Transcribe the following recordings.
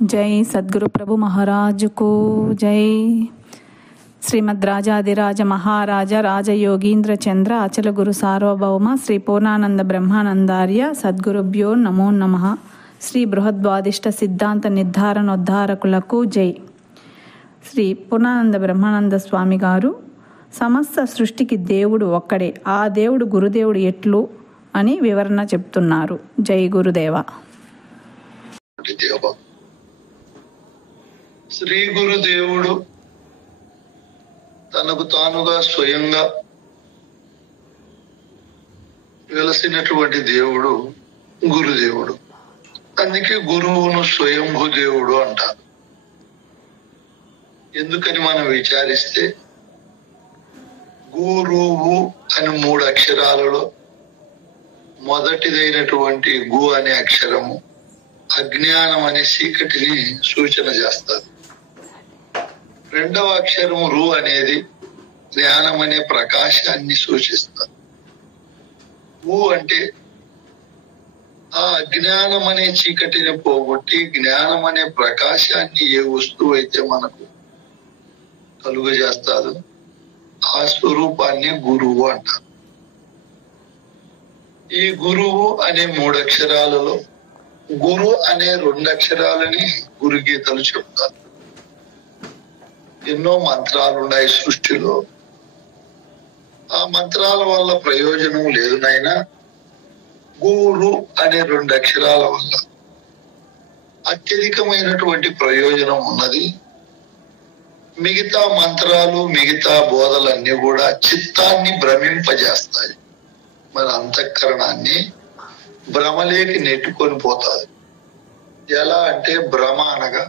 జై సద్గురు ప్రభు మహారాజుకు జై. శ్రీమద్ రాజాదిరాజ మహారాజ రాజయోగీంద్ర చంద్ర అచల గురు సార్వభౌమ శ్రీ పూర్ణానంద బ్రహ్మానందార్య సద్గురుభ్యో నమో నమః. శ్రీ బృహద్వాదిష్ట సిద్ధాంత నిర్ధారణోద్ధారకులకు జై. శ్రీ పూర్ణానంద బ్రహ్మానంద స్వామి గారు సమస్త సృష్టికి దేవుడు ఒక్కడే, ఆ దేవుడు గురుదేవుడు ఎట్లు అని వివరణ చెప్తున్నారు. జై గురుదేవ. శ్రీ గురుదేవుడు తనకు తానుగా స్వయంగా వెలసినటువంటి దేవుడు గురుదేవుడు. అందుకే గురువును స్వయంభూ దేవుడు అంటారు. ఎందుకని మనం విచారిస్తే, గురువు అని 3 అక్షరాలలో మొదటిదైనటువంటి గు అనే అక్షరము అజ్ఞానం అనే చీకటిని సూచన చేస్తారు. రెండవ అక్షరం రు అనేది జ్ఞానం అనే ప్రకాశాన్ని సూచిస్తారు. ఊ అంటే ఆ అజ్ఞానం అనే చీకటిని పోగొట్టి జ్ఞానం అనే ప్రకాశాన్ని ఏ వస్తువు అయితే మనకు కలుగజేస్తాదో ఆ స్వరూపాన్ని గురువు అంటారు. ఈ గురువు అనే 3 అక్షరాలలో గురు అనే 2 అక్షరాలని గురుగీతలు చెప్తారు. ఎన్నో మంత్రాలు ఉన్నాయి సృష్టిలో. ఆ మంత్రాల వల్ల ప్రయోజనం లేదు నాయనా. గురు అనే 2 అక్షరాల వల్ల అత్యధికమైనటువంటి ప్రయోజనం ఉన్నది. మిగతా మంత్రాలు మిగతా బోధలన్నీ కూడా చిత్తాన్ని భ్రమింపజేస్తాయి, మన అంతఃకరణాన్ని భ్రమలేకి నెట్టుకొని పోతాది. ఎలా అంటే, భ్రమ అనగా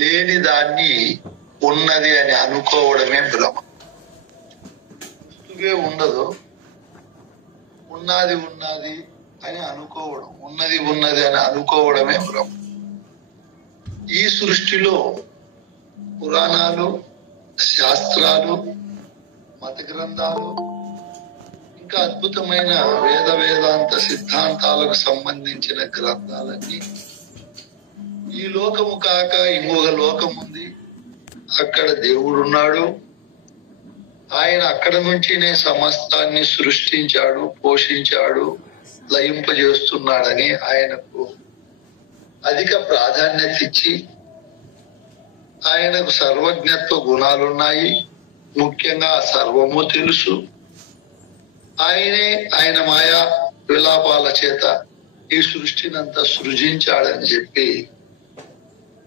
లేని దాన్ని ఉన్నది అని అనుకోవడమే భ్రమ. వస్తువే ఉండదు, ఉన్నది ఉన్నది అని అనుకోవడం, ఉన్నది ఉన్నది అని అనుకోవడమే భ్రమ. ఈ సృష్టిలో పురాణాలు, శాస్త్రాలు, మత గ్రంథాలు, ఇంకా అద్భుతమైన వేదాంత సిద్ధాంతాలకు సంబంధించిన గ్రంథాలన్నీ, ఈ లోకము కాక ఇంకొక లోకం ఉంది, అక్కడ దేవుడున్నాడు, ఆయన అక్కడ నుంచినే సమస్తాన్ని సృష్టించాడు, పోషించాడు, లయింపజేస్తున్నాడని ఆయనకు అధిక ప్రాధాన్యత ఇచ్చి, ఆయనకు సర్వజ్ఞత్వ గుణాలున్నాయి, ముఖ్యంగా సర్వము తెలుసు, ఆయన మాయా విలాపాల చేత ఈ సృష్టినంతా సృజించాడని చెప్పి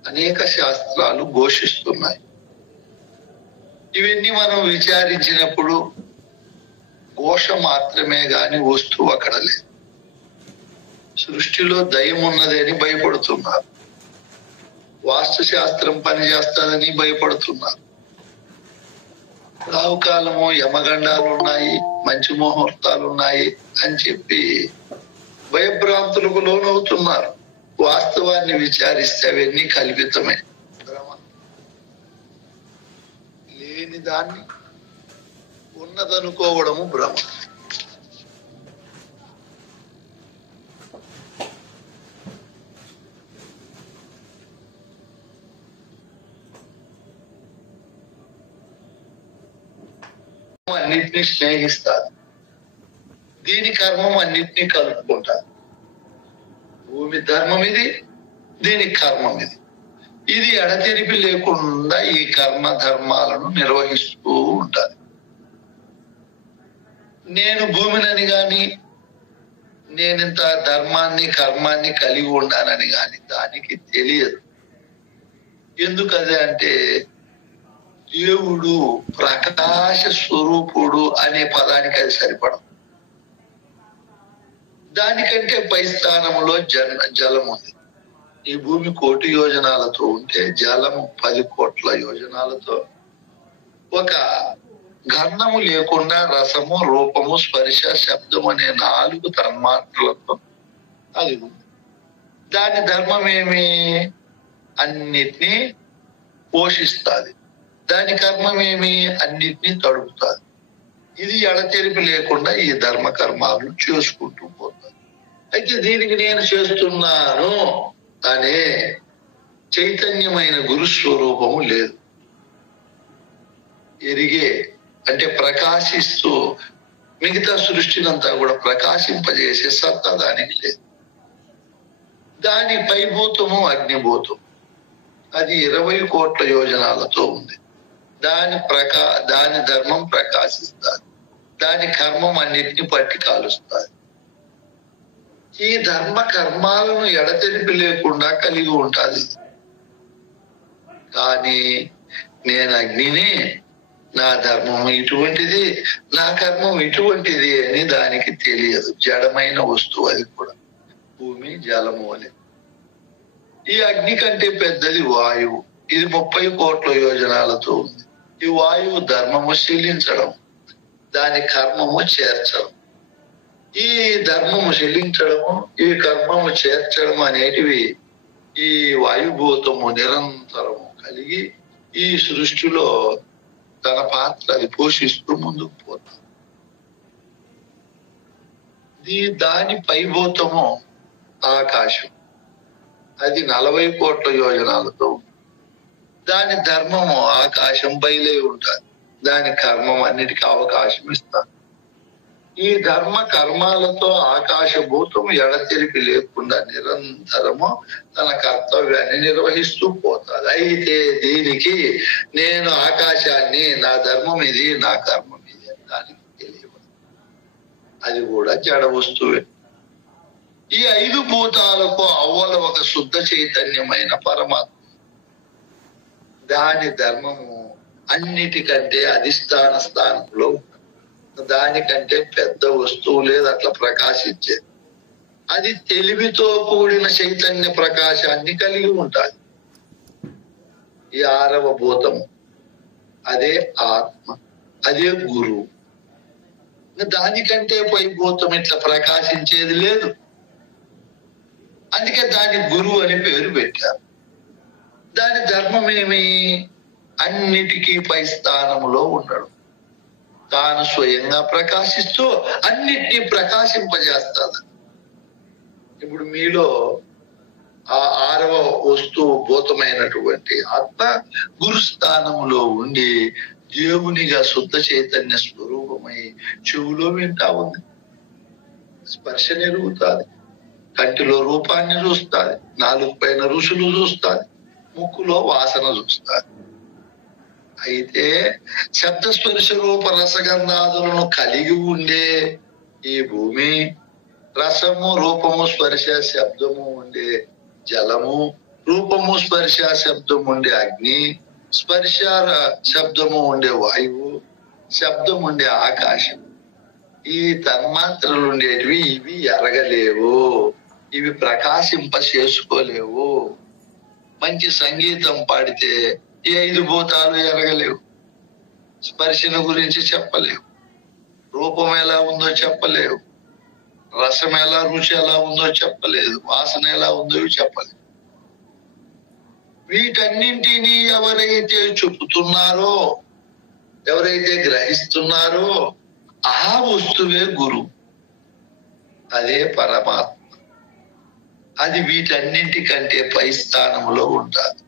అనేక శాస్త్రాలు ఘోషిస్తున్నాయి. ఇవన్నీ మనం విచారించినప్పుడు ఘోష మాత్రమే గాని వస్తువు అక్కడ లేదు. సృష్టిలో దయ్యం ఉన్నది అని భయపడుతున్నారు, వాస్తు శాస్త్రం పనిచేస్తుందని భయపడుతున్నారు, రావుకాలము యమగండాలు ఉన్నాయి, మంచి ముహూర్తాలు ఉన్నాయి అని చెప్పి భయభ్రాంతులకు లోనవుతున్నారు. వాస్తవాన్ని విచారిస్తే అవన్నీ కల్పితమే, భ్రమ. లేని దాన్ని ఉన్నదనుకోవడము భ్రమ. అన్నిటినీ స్నేహిస్తారు, దీని కర్మం అన్నిటినీ కలుపుకుంటారు. భూమి ధర్మం ఇది, దీని కర్మం ఇది. ఇది ఎడతెరిపి లేకుండా ఈ కర్మ ధర్మాలను నిర్వహిస్తూ ఉంటారు. నేను భూమినని గాని, నేనింత ధర్మాన్ని కర్మాన్ని కలిగి ఉండానని గాని దానికి తెలియదు. ఎందుకదే అంటే, దేవుడు ప్రకాశ స్వరూపుడు అనే పదానికి అది సరిపడదు. దానికంటే పై స్థానంలో జలం ఉంది. ఈ భూమి 1 కోటి యోజనాలతో ఉంటే జలము 10 కోట్ల యోజనాలతో, ఒక గంధము లేకుండా రసము, రూపము, స్పర్శ, శబ్దం అనే 4 తన్మాత్రలతో అది ఉంది. దాని ధర్మం ఏమి? అన్నిటినీ పోషిస్తుంది. దాని కర్మం ఏమి? అన్నిటినీ తడుపుతుంది. ఇది ఎడతెరిపి లేకుండా ఈ ధర్మ కర్మాలను చేసుకుంటూ పోతారు. అయితే దీనికి నేను చేస్తున్నాను అనే చైతన్యమైన గురు స్వరూపము లేదు. ఎరిగే అంటే ప్రకాశిస్తూ మిగతా సృష్టినంతా కూడా ప్రకాశింపజేసే సత్తా దానికి లేదు. దాని పైభూతము అగ్నిభూతం, అది 20 కోట్ల యోజనాలతో ఉంది. దాని ధర్మం ప్రకాశిస్తుంది, దాని కర్మం అన్నిటిని పట్టి కాలుస్తుంది. ఈ ధర్మ కర్మాలను ఎడతెరిపి లేకుండా కలిగి ఉంటుంది. కానీ నేను అగ్నిని, నా ధర్మం ఇటువంటిది, నా కర్మం ఇటువంటిది అని దానికి తెలియదు. జడమైన వస్తువు అది కూడా, భూమి జలము అని. ఈ అగ్ని కంటే పెద్దది వాయువు, ఇది 30 కోట్ల యోజనాలతో ఉంది. ఈ వాయువు ధర్మము చెల్లించడం, దాని కర్మము చేర్చడం. ఈ ధర్మము చెల్లించడము, ఈ కర్మము చేర్చడం అనేటివి ఈ వాయుభూతము నిరంతరము కలిగి ఈ సృష్టిలో తన పాత్ర అది పోషిస్తూ ముందుకు పోతాం. దాని పైభూతము ఆకాశం, అది 40 కోట్ల యోజనాలతో. దాని ధర్మము ఆకాశం బయలే ఉంటుంది, దాని కర్మం అన్నిటికీ అవకాశం ఇస్తారు. ఈ ధర్మ కర్మాలతో ఆకాశభూతము ఎడతెరిపి లేకుండా నిరంతరము తన కర్తవ్యాన్ని నిర్వహిస్తూ పోతాది. అయితే దీనికి నేను ఆకాశాన్ని, నా ధర్మం ఇది, నా కర్మం ఇది అని దానికి తెలియదు. అది కూడా జడ వస్తువే. ఈ 5 భూతాలకు అవ్వల ఒక శుద్ధ చైతన్యమైన పరమాత్మ. దాని ధర్మము అన్నిటికంటే అధిష్టాన స్థానంలో, దానికంటే పెద్ద వస్తువు లేదు అట్లా ప్రకాశించేది. అది తెలివితో కూడిన చైతన్య ప్రకాశాన్ని కలిగి ఉంటుంది. ఈ 6వ భూతము అదే ఆత్మ, అదే గురువు. దానికంటే పై భూతం ఇట్లా ప్రకాశించేది లేదు. అందుకే దాని గురువు అని పేరు పెట్టారు. దాని ధర్మం ఏమి? అన్నిటికీ పై స్థానంలో ఉండడం. తాను స్వయంగా ప్రకాశిస్తూ అన్నిటినీ ప్రకాశింపజేస్తాడు. ఇప్పుడు మీలో ఆ 6వ వస్తువు భూతమైనటువంటి ఆత్మ గురుస్థానంలో ఉండి దేవునిగా శుద్ధ చైతన్య స్వరూపమై చెవులో వింటా ఉంది, స్పర్శ ఎరుగుతుంది, కంటిలో రూపాన్ని చూస్తుంది, నాలుగు పైన ఋషులు చూస్తుంది, ముక్కులో వాసన చూస్తుంది. అయితే శబ్దస్పర్శ రూప రసగంధాదులను కలిగి ఉండే ఈ భూమి, రసము రూపము స్పర్శ శబ్దము ఉండే జలము, రూపము స్పర్శ శబ్దము ఉండే అగ్ని, స్పర్శ శబ్దము ఉండే వాయువు, శబ్దం ఉండే ఆకాశం. ఈ తన్మాత్రలు ఉండేటివి ఇవి ఎరగలేవు, ఇవి ప్రకాశింప చేసుకోలేవు. మంచి సంగీతం పాడితే ఈ 5 భూతాలు ఎరగలేవు. స్పర్శన గురించి చెప్పలేవు, రూపం ఎలా ఉందో చెప్పలేవు, రసం ఎలా రుచి ఎలా ఉందో చెప్పలేదు, వాసన ఎలా ఉందో చెప్పలేదు. వీటన్నింటినీ ఎవరైతే చూపుతున్నారో, ఎవరైతే గ్రహిస్తున్నారో ఆ వస్తువే గురువు, అదే పరమాత్మ. అది వీటన్నింటికంటే పై స్థానంలో ఉంటుంది.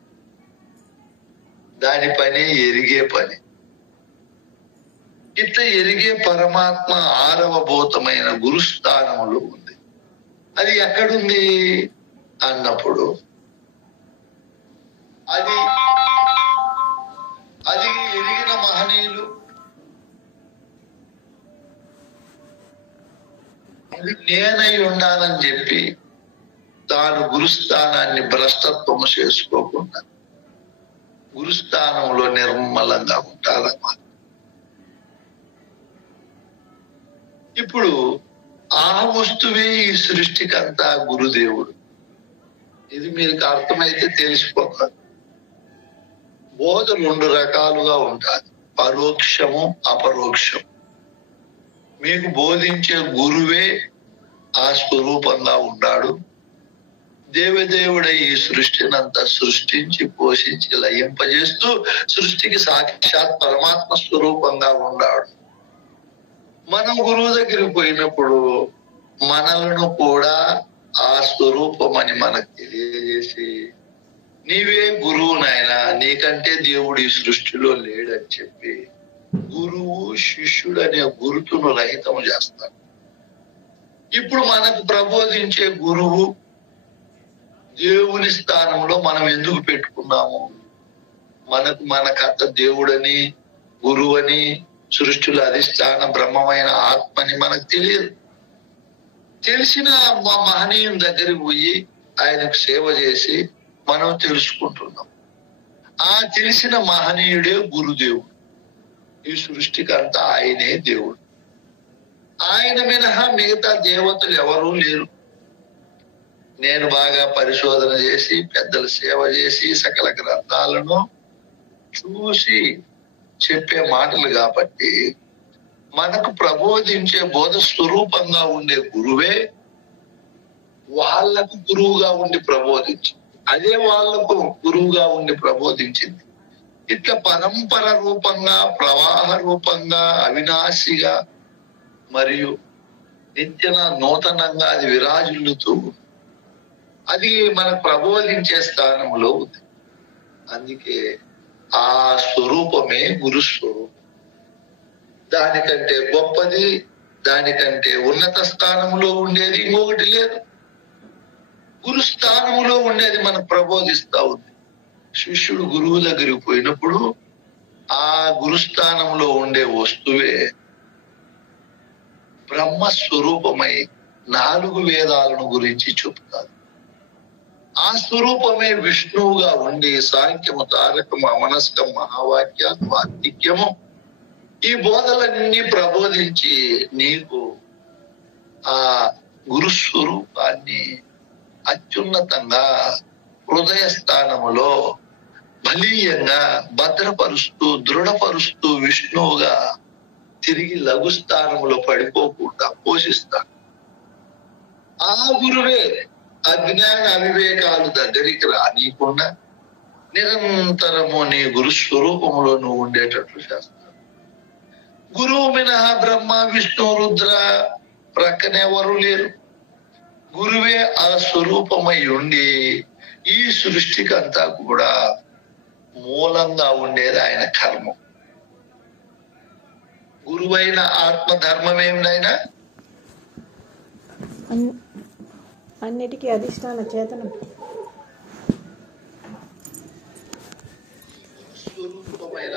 దాని పని ఎరిగే పని. ఇట్లా ఎరిగే పరమాత్మ 6వ భూతమైన గురుస్థానంలో ఉంది. అది ఎక్కడుంది అన్నప్పుడు అది ఎరిగిన మహనీయులు, అది నేనై ఉండాలని చెప్పి తాను గురుస్థానాన్ని భ్రష్టత్వము చేసుకోకుండా గురుస్థానంలో నిర్మలంగా ఉంటారన్నమాట. ఇప్పుడు ఆ వస్తువే ఈ సృష్టికంతా గురుదేవుడు. ఇది మీకు అర్థమైతే తెలిసిపోతుంది. బోధ 2 రకాలుగా ఉంటుంది, పరోక్షము అపరోక్షం. మీకు బోధించే గురువే ఆ స్వరూపంగా ఉన్నాడు. దేవదేవుడై ఈ సృష్టినంతా సృష్టించి పోషించి లయింపజేస్తూ సృష్టికి సాక్షాత్ పరమాత్మ స్వరూపంగా ఉన్నాడు. మనం గురువు దగ్గరికి పోయినప్పుడు మనలను కూడా ఆ స్వరూపం అని మనకు తెలియజేసి నీవే గురువు నాయన, నీకంటే దేవుడు ఈ సృష్టిలో లేడని చెప్పి గురువు శిష్యుడు అనే గురుతును రహితం చేస్తాడు. ఇప్పుడు మనకు ప్రబోధించే గురువు దేవుని స్థానంలో మనం ఎందుకు పెట్టుకున్నాము? మన కర్త దేవుడని, గురువని, సృష్టిలో అధిష్టాన బ్రహ్మమైన ఆత్మని మనకు తెలియదు. తెలిసిన మా మహనీయుని దగ్గరికి పోయి ఆయనకు సేవ చేసి మనం తెలుసుకుంటున్నాం. ఆ తెలిసిన మహనీయుడే గురుదేవుడు. ఈ సృష్టికి అంతా ఆయనే దేవుడు. ఆయన మినహా మిగతా దేవతలు ఎవరూ లేరు. నేను బాగా పరిశోధన చేసి, పెద్దల సేవ చేసి, సకల గ్రంథాలను చూసి చెప్పే మాటలు కాబట్టి మనకు ప్రబోధించే బోధ స్వరూపంగా ఉండే గురువే వాళ్లకు గురువుగా ఉండి ప్రబోధించింది. అదే వాళ్లకు గురువుగా ఉండి ప్రబోధించింది. ఇట్లా పరంపర రూపంగా, ప్రవాహ రూపంగా, అవినాశిగా మరియు నిత్యన నూతనంగా అది విరాజిల్లుతూ అది మనకు ప్రబోధించే స్థానంలో ఉంది. అందుకే ఆ స్వరూపమే గురు స్వరూపం. దానికంటే గొప్పది, దానికంటే ఉన్నత స్థానంలో ఉండేది ఇంకొకటి లేదు. గురు స్థానంలో ఉండేది మనకు ప్రబోధిస్తా ఉంది. శిష్యుడు గురువు దగ్గరికి పోయినప్పుడు ఆ గురుస్థానంలో ఉండే వస్తువే బ్రహ్మస్వరూపమై 4 వేదాలను గురించి చెప్తారు. ఆ స్వరూపమే విష్ణువుగా ఉండి సాంఖ్యము, తారకము, అమనస్కం, మహావాక్యాలు, వార్తిక్యము ఈ బోధలన్నీ ప్రబోధించి నీకు ఆ గురుస్వరూపాన్ని అత్యున్నతంగా హృదయ స్థానములో బలీయంగా భద్రపరుస్తూ, దృఢపరుస్తూ విష్ణువుగా తిరిగి లఘు స్థానంలో పడిపోకుండా పోషిస్తాడు. ఆ గురువే అజ్ఞాన అవివేకాలు దగ్గరికి రానీయకుండా నిరంతరము నీ గురు స్వరూపంలో నువ్వు ఉండేటట్లు చేస్తాడు. గురువు మినహా బ్రహ్మ, విష్ణు, రుద్ర ప్రక్కనే ఎవరు లేరు. గురువే ఆ స్వరూపమై ఉండి ఈ సృష్టికంతా కూడా మూలంగా ఉండేది ఆయన కర్మం. గురువైన ఆత్మ ధర్మం ఏమినైనా అన్నిటికీ అధిష్టాన చేతనం. స్వరూపమైన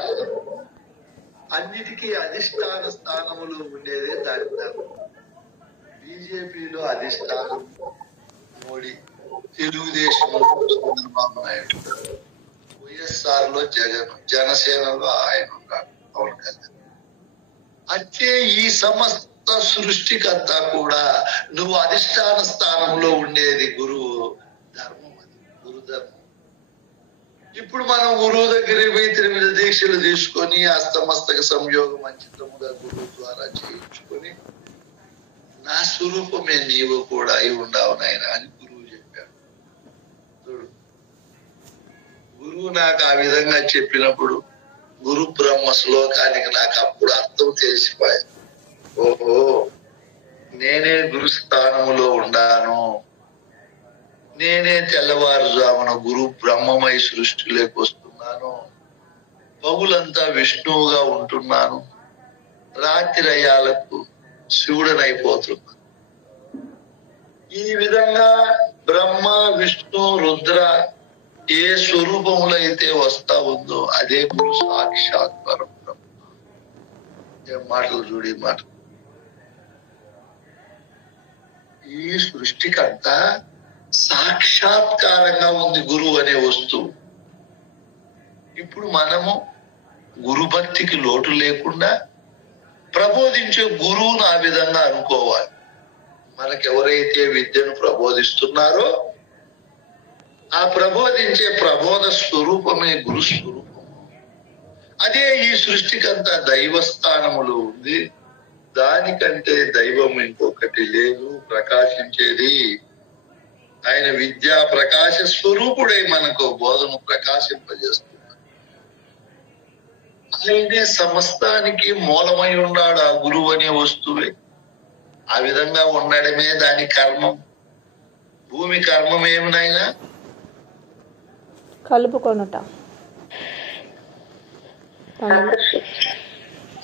అన్నిటికీ అధిష్టాన స్థానములో ఉండేదే దాని ధర్మం. బీజేపీలో అధిష్టానం మోడీ, తెలుగుదేశంలో చంద్రబాబు నాయుడు, వైఎస్ఆర్ లో జగన్, జనసేనలో ఆయన ఉన్నాడు పవన్ కళ్యాణ్. అంటే ఈ సమస్త సృష్టికంతా కూడా నువ్వు అధిష్టాన స్థానంలో ఉండేది గురువు ధర్మం. అది గురు ధర్మం. ఇప్పుడు మనం గురువు దగ్గర పోయి 8 దీక్షలు తీసుకొని అస్తమస్తక సంయోగం అంచితముగా గురువు ద్వారా చేయించుకొని నా స్వరూపమే నీవు కూడా అయి ఉండవు నాయన అని గురువు చెప్పాడు. గురువు నాకు ఆ విధంగా చెప్పినప్పుడు గురు బ్రహ్మ శ్లోకానికి నాకు అప్పుడు అర్థం తెలిసిపోయాయి. ఓహో, నేనే గురుస్థానములో ఉండాను, నేనే తెల్లవారుజామున గురు బ్రహ్మమై సృష్టిలోకి వస్తున్నాను, పగులంతా విష్ణువుగా ఉంటున్నాను, రాత్రి అయ్యాలకు శివుడనైపోతున్నాను. ఈ విధంగా బ్రహ్మ, విష్ణు, రుద్ర ఏ స్వరూపంలో అయితే వస్తా ఉందో అదే గురు సాక్షాత్ పరబ్రహ్మ. ఏం మాటలు చూడి మాట. ఈ సృష్టికంతా సాక్షాత్కారంగా ఉంది గురువు అనే వస్తువు. ఇప్పుడు మనము గురుభక్తికి లోటు లేకుండా ప్రబోధించే గురువును ఆ విధంగా అనుకోవాలి. మనకెవరైతే విద్యను ప్రబోధిస్తున్నారో ఆ ప్రబోధించే ప్రబోధ స్వరూపమే గురు స్వరూపం. అదే ఈ సృష్టికంతా దైవస్థానములో ఉంది. దానికంటే దైవం ఇంకొకటి లేదు ప్రకాశించేది. ఆయన విద్యా ప్రకాశ స్వరూపుడై మనకు బోధను ప్రకాశింపజేస్తున్నాడు. ఆయనే సమస్తానికి మూలమై ఉన్నాడు ఆ గురువు అనే వస్తువే. ఆ విధంగా ఉండడమే దాని కర్మం. భూమి కర్మం ఏమినైనా కలుపుకొనుట,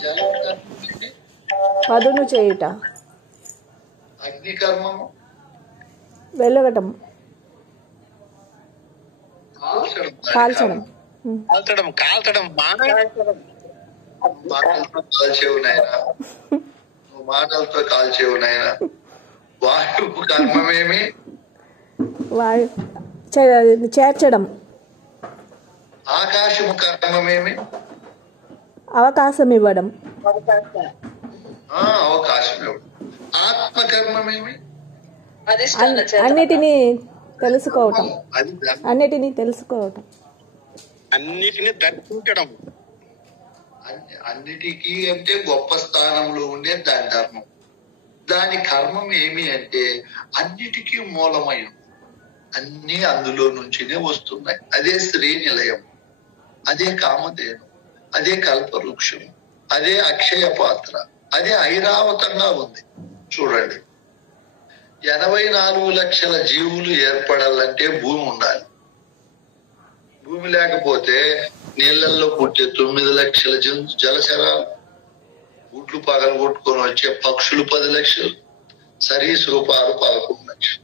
జలం కర్మం ఏమి? పదును చేయుట, అగ్ని కర్మము వెలగటం, కాల్చడం. కాల్చడం. కాల్చడం మాటలతో కాల్చేవు నాయన, నువ్వు మాటలతో కాల్చేవు నాయన. వాయువు కర్మమేమి? వాయు చేర్చడం, ఆకాశము కర్మమేమి? అవకాశం ఇవ్వడం, అవకాశం ఇవ్వడం. ఆత్మ కర్మమేమి? అన్నిటినీ తెలుసుకోవటం, అది అన్నిటినీ తెలుసుకోవటం, అన్నిటిని దర్శించడం. అన్నిటికీ అంటే గొప్ప స్థానంలో ఉండే దాని ధర్మం. దాని కర్మం ఏమి అంటే అన్నిటికీ మూలమై ఉంది. అన్ని అందులో నుంచినే వస్తున్నాయి. అదే శ్రీ నిలయం, అదే కామధేను, అదే కల్పవృక్షం, అదే అక్షయ పాత్ర, అదే ఐరావతంగా ఉంది. చూడండి, 84 లక్షల జీవులు ఏర్పడాలంటే భూమి ఉండాలి. భూమి లేకపోతే నీళ్లలో పుట్టే 9 లక్షల జలచరాలు, గుడ్లు పగలు కొట్టుకొని వచ్చే పక్షులు 10 లక్షలు, సరీసృపాలు 11 లక్షలు.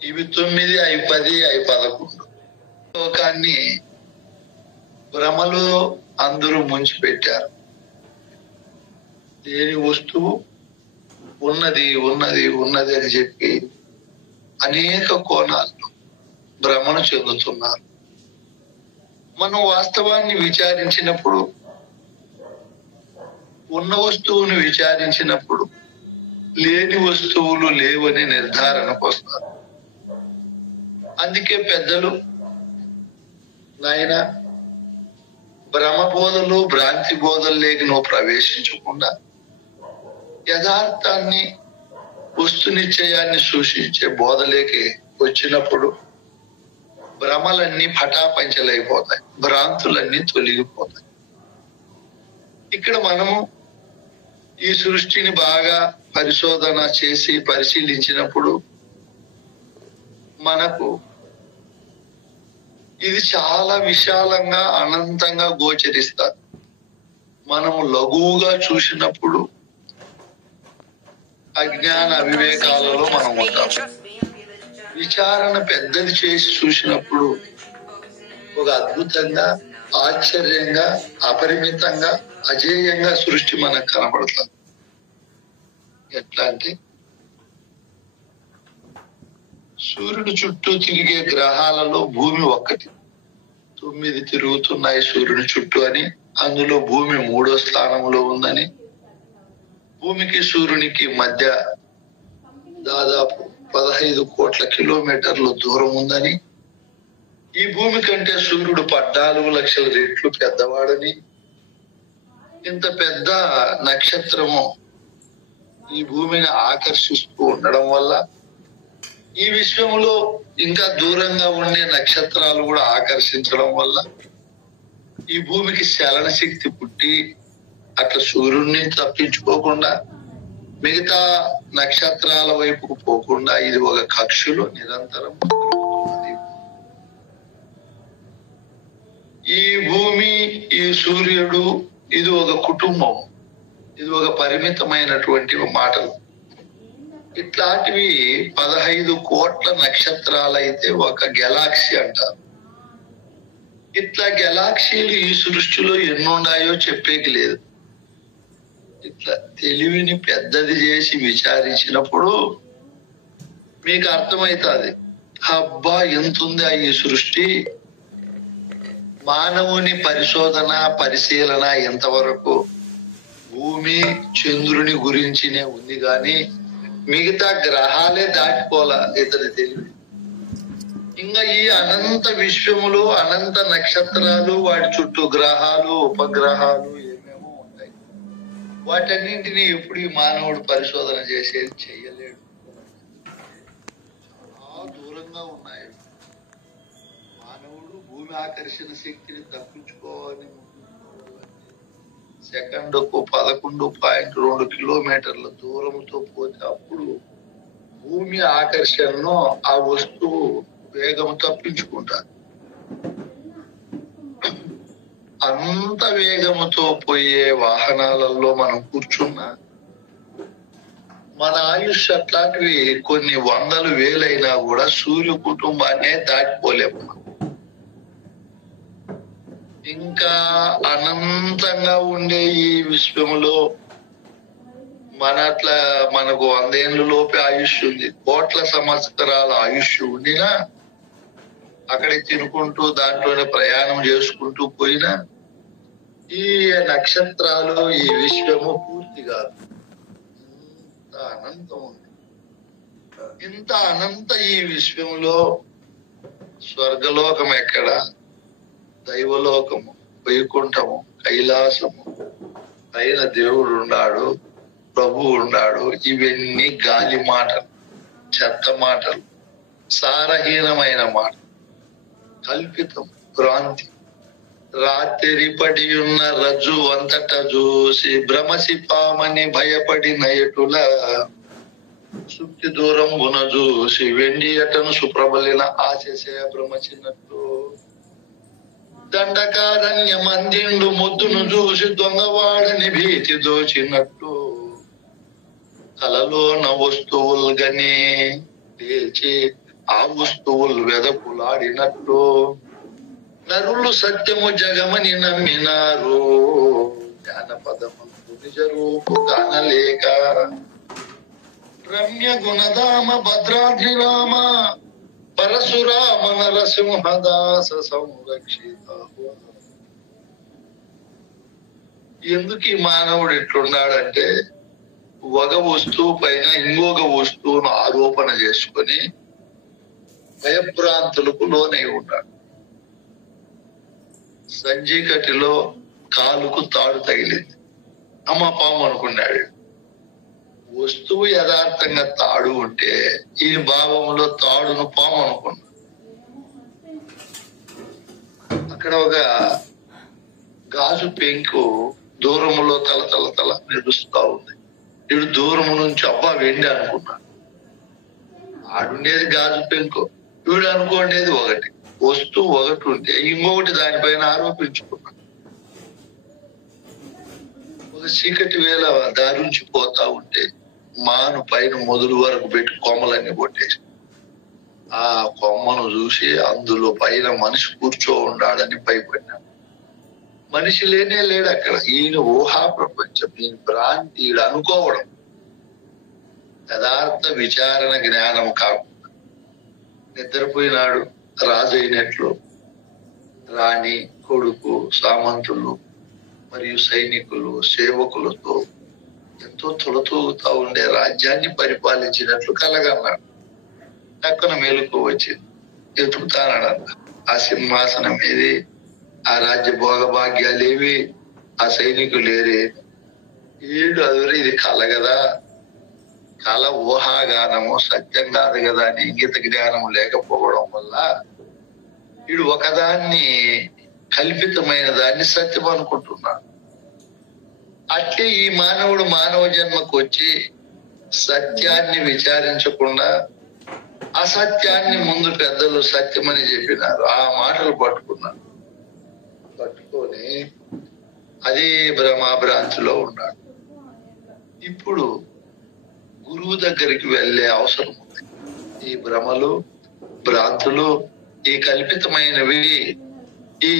ఇవి 9, అవి 10, అవి 11. లోకాన్ని భ్రమలో అందరూ ముంచిపెట్టారు. దేని వస్తువు ఉన్నది ఉన్నది ఉన్నది అని చెప్పి అనేక కోణాల్లో భ్రమను చెందుతున్నారు. మనం వాస్తవాన్ని విచారించినప్పుడు, ఉన్న వస్తువును విచారించినప్పుడు లేని వస్తువులు లేవని నిర్ధారణకు వస్తారు. అందుకే పెద్దలు నాయన భ్రమ బోధలు భ్రాంతి బోధలు లేక నువ్వు ప్రవేశించకుండా యథార్థాన్ని వస్తు నిశ్చయాన్ని సూచించే బోధలేకి వచ్చినప్పుడు భ్రమలన్నీ పటాపంచలైపోతాయి, భ్రాంతులన్నీ తొలగిపోతాయి. ఇక్కడ మనము ఈ సృష్టిని బాగా పరిశోధన చేసి పరిశీలించినప్పుడు మనకు ఇది చాలా విశాలంగా అనంతంగా గోచరిస్తారు. మనము లఘువుగా చూసినప్పుడు అజ్ఞాన అవివేకాలలో మనం ఉంటాం. విచారణ పెద్దది చేసి చూసినప్పుడు ఒక అద్భుతంగా, ఆశ్చర్యంగా, అపరిమితంగా, అజేయంగా సృష్టి మనకు కనబడుతుంది. ఎట్లా అంటే సూర్యుడు చుట్టూ తిరిగే గ్రహాలలో భూమి ఒక్కటి. 9 తిరుగుతున్నాయి సూర్యుడి చుట్టూ అని, అందులో భూమి 3వ స్థానంలో ఉందని, భూమికి సూర్యునికి మధ్య దాదాపు 15 కోట్ల కిలోమీటర్ల దూరం ఉందని, ఈ భూమి కంటే సూర్యుడు 14 లక్షల రెట్లు పెద్దవాడని, ఇంత పెద్ద నక్షత్రము ఈ భూమిని ఆకర్షిస్తూ ఉండడం వల్ల ఈ విశ్వంలో ఇంకా దూరంగా ఉండే నక్షత్రాలు కూడా ఆకర్షించడం వల్ల ఈ భూమికి చలన శక్తి పుట్టి అట్లా సూర్యుడిని తప్పించుకోకుండా మిగతా నక్షత్రాల వైపుకు పోకుండా ఇది ఒక కక్షలో నిరంతరం తిరుగుతున్నది. ఈ భూమి, ఈ సూర్యుడు, ఇది ఒక కుటుంబం, ఇది ఒక పరిమితమైనటువంటి మాటలు. ఇట్లాంటివి 15 కోట్ల నక్షత్రాలైతే ఒక గెలాక్సీ అంటారు. ఇట్లా గెలాక్సీలు ఈ సృష్టిలో ఎన్నున్నాయో చెప్పేకి లేదు. ఇట్లా తెలివిని పెద్దది చేసి విచారించినప్పుడు మీకు అర్థమవుతుంది, అబ్బా ఎంతుందా ఈ సృష్టి. మానవుని పరిశోధన పరిశీలన ఎంతవరకు భూమి చంద్రుని గురించినే ఉంది కానీ మిగతా గ్రహాలే దాటిపోలా ఇతని తెలివి. ఇంకా ఈ అనంత విశ్వములో అనంత నక్షత్రాలు, వాటి చుట్టూ గ్రహాలు, ఉపగ్రహాలు ఏమేమో ఉంటాయి. వాటన్నింటినీ ఎప్పుడు ఈ మానవుడు పరిశోధన చేసేది చెయ్యలేడు. చాలా దూరంగా ఉన్నాయి. మానవుడు భూమి ఆకర్షణ శక్తిని తప్పించుకోవాలని సెకండ్కు 11.2 కిలోమీటర్ల దూరంతో పోతే అప్పుడు భూమి ఆకర్షణను ఆ వస్తువు వేగం తప్పించుకుంటారు. అంత వేగముతో పోయే వాహనాలలో మనం కూర్చున్నా మన ఆయుష్ అట్లాంటివి కొన్ని వందలు వేలైనా కూడా సూర్య కుటుంబాన్నే దాటిపోలేము. ఇంకా అనంతంగా ఉండే ఈ విశ్వంలో మనకు 100 ఏళ్ళ లోపే ఆయుష్ ఉంది. కోట్ల సంవత్సరాల ఆయుష్ ఉండినా అక్కడే తినుకుంటూ దాంట్లోనే ప్రయాణం చేసుకుంటూ పోయినా ఈ నక్షత్రాలు ఈ విశ్వము పూర్తి కాదు. ఇంత అనంతం ఉంది. ఇంత అనంత ఈ విశ్వంలో స్వర్గలోకం ఎక్కడ, దైవలోకము, వైకుంఠము, కైలాసము, పైన దేవుడు ఉన్నాడు, ప్రభు ఉన్నాడు. ఇవన్నీ గాలి మాటలు, చెత్త మాటలు, సారహీనమైన మాట, కల్పితం, భ్రాంతి. రాత్రి పడి ఉన్న రజ్జు అంతట చూసి భ్రమసి పామని భయపడి నయటుల సుక్తి దూరం గుణ చూసి వెండి అటను సుప్రబలిన ఆశసే భ్రమచినట్టు దండకారణ్య మందిండు ముద్దును చూసి దొంగవాడని భీతి దోచినట్టు కలలోన వస్తువులు గని తేల్చి ఆ వస్తువులు వెదకులాడినట్టు నరులు సత్యము జగమని నమ్మినారు జానపదము నిజ రూపు కానలేక రమ్య గుణధామ భద్రాద్రి రామ పరశురామ నరసింహదాస సంరక్షిత. ఎందుకు ఈ మానవుడు ఎట్లున్నాడంటే ఒక వస్తువు పైన ఇంకొక వస్తువును ఆరోపణ చేసుకొని భయభ్రాంతులకు లోనై ఉన్నాడు. సంజీకటిలో కాలుకు తాడు తగిలింది, అమ్మ పాము అనుకున్నాడు. వస్తువు యథార్థంగా తాడు ఉంటే ఈ భావంలో తాడును పాము అనుకున్నాడు. అక్కడ ఒక గాజు పెంకు దూరములో తల తల తల మెరుస్తూ ఉంది. వీడు దూరము నుంచి అబ్బా వెండి అనుకున్నాడు. ఆడుండేది గాజు పెంకు, వీడు అనుకోండేది ఒకటి. వస్తువు ఒకటి ఉంటే ఇంకొకటి దానిపైన ఆరోపించుకున్నాడు. ఒక చీకటి వేళ దారుంచి పోతా ఉంటే మాను పైన మొదలు వరకు పెట్టి కొమ్మలన్నీ కొట్టేసి ఆ కొమ్మను చూసి అందులో పైన మనిషి కూర్చో ఉన్నాడని భయపడినాడు. మనిషి లేనే లేడు అక్కడ. ఈయన ఊహా ప్రపంచం, ఈయన భ్రాంతి, ఈయన అనుకోవడం, యథార్థ విచారణ జ్ఞానం కాకుండా నిద్రపోయినాడు. రాజు అయినట్లు రాణి, కొడుకు, సామంతులు మరియు సైనికులు, సేవకులతో ఎంతో తొలతూగుతా ఉండే రాజ్యాన్ని పరిపాలించినట్లు కలగన్నాడు. పక్కన మెలకు వచ్చింది, ఎతుకుతానన్నాడు. ఆ సింహాసనం ఏది, ఆ రాజ్య భోగభాగ్యాలేవి, ఆ సైనికులేరే. ఈడు అదురు ఇది కల కదా, కల ఊహాగానము, సత్యం కాదు కదా అని ఇంగిత జ్ఞానం లేకపోవడం వల్ల వీడు ఒకదాన్ని, కల్పితమైన దాన్ని సత్యం అనుకుంటున్నాడు. అట్లే ఈ మానవుడు మానవ జన్మకు వచ్చి సత్యాన్ని విచారించకుండా అసత్యాన్ని ముందు పెద్దలు సత్యమని చెప్పినారు. ఆ మాటలు పట్టుకున్నాడు. పట్టుకొని అదే భ్రమాభ్రాంతిలో ఉన్నాడు. ఇప్పుడు గురువు దగ్గరికి వెళ్ళే అవసరం ఉంది. ఈ భ్రమలు, భ్రాంతులు, ఈ కల్పితమైనవి, ఈ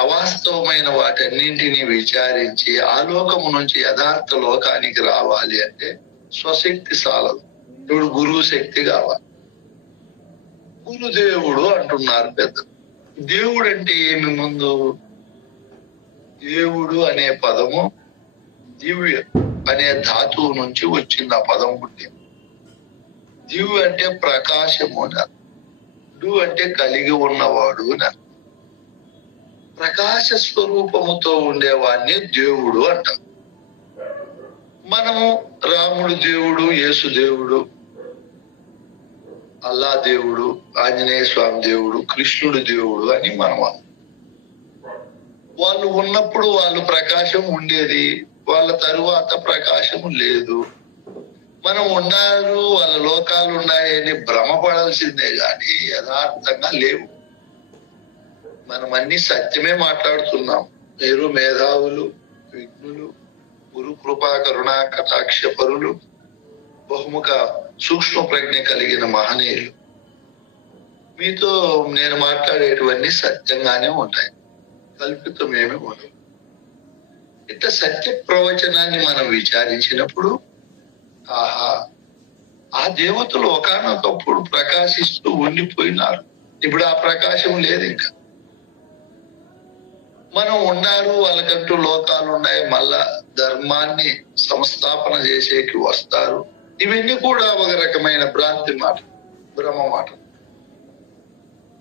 అవాస్తవమైన వాటన్నింటినీ విచారించి ఆలోకము నుంచి యథార్థ లోకానికి రావాలి అంటే స్వశక్తి సాలదు. ఇప్పుడు గురువు శక్తి కావాలి. గురుదేవుడు అంటున్నారు పెద్దలు. దేవుడు అంటే ఏమి? ముందు దేవుడు అనే పదము దివ్య అనే ధాతువు నుంచి వచ్చింది. ఆ పదం పుట్టింది. దివ్య అంటే ప్రకాశము అని, డు అంటే కలిగి ఉన్నవాడు అని. ప్రకాశ స్వరూపముతో ఉండేవాడిని దేవుడు అంటాం. మనము రాముడు దేవుడు, యేసు దేవుడు, అల్లా దేవుడు, ఆంజనేయ స్వామి దేవుడు, కృష్ణుడు దేవుడు అని మనం. వాళ్ళు ఉన్నప్పుడు వాళ్ళు ప్రకాశం ఉండేది, వాళ్ళ తరువాత ప్రకాశము లేదు. మనం ఉన్నారు, వాళ్ళ లోకాలు ఉన్నాయని భ్రమపడాల్సిందే గాని యథార్థంగా లేవు. మనం అన్ని సత్యమే మాట్లాడుతున్నాం. మీరు మేధావులు, విఘ్నులు, గురు కృపా కరుణా కటాక్ష పరులు, బహుముఖ సూక్ష్మ ప్రజ్ఞ కలిగిన మహనీయులు. మీతో నేను మాట్లాడేటివన్నీ సత్యంగానే ఉంటాయి, కల్పితమేమీ ఉండవు. ఇట్లా సత్య ప్రవచనాన్ని మనం విచారించినప్పుడు ఆహా, ఆ దేవతలు ఒకానొకప్పుడు ప్రకాశిస్తూ ఉండిపోయినారు. ఇప్పుడు ఆ ప్రకాశం లేదు. ఇంకా మనం ఉన్నారు, వాళ్ళకంటూ లోకాలు ఉన్నాయి, మళ్ళా ధర్మాన్ని సంస్థాపన చేసేకి వస్తారు. ఇవన్నీ కూడా ఒక రకమైన భ్రాంతి మాట, భ్రమ మాట.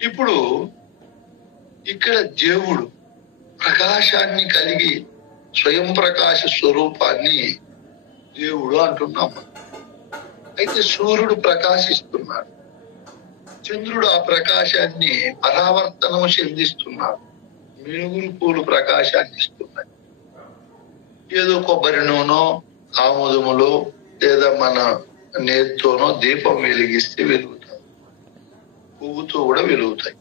ఇప్పుడు ఇక్కడ దేవుడు ప్రకాశాన్ని కలిగి స్వయం ప్రకాశ స్వరూపాన్ని దేవుడు అంటున్నాం. అయితే సూర్యుడు ప్రకాశిస్తున్నాడు, చంద్రుడు ఆ ప్రకాశాన్ని పరావర్తనము చెందిస్తున్నాడు, మినుగురు పూలు ప్రకాశాన్ని ఇస్తున్నాయి. ఏదో కొబ్బరి నూనె, ఆముదములో లేదా మన నేతితోనో దీపం వెలిగిస్తే వెలుగుతాయి, పువ్వుతో కూడా వెలుగుతాయి.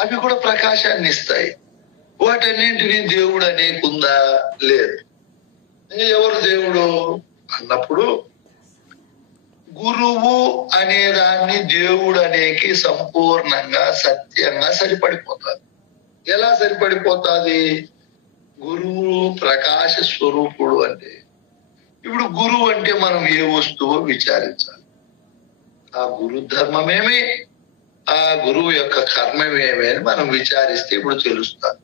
అవి కూడా ప్రకాశాన్ని ఇస్తాయి. వాటన్నింటినీ దేవుడు అనేకుందా? లేదు. ఎవరు దేవుడు అన్నప్పుడు గురువు అనే దాన్ని దేవుడు అనేకి సంపూర్ణంగా సత్యంగా సరిపడిపోతాది. ఎలా సరిపడిపోతాది? గురువు ప్రకాశ స్వరూపుడు అంటే, ఇప్పుడు గురువు అంటే మనం ఏ వస్తువో విచారించాలి. ఆ గురు ధర్మమేమి, ఆ గురువు యొక్క కర్మమేమి అని మనం విచారిస్తే ఇప్పుడు తెలుస్తుంది.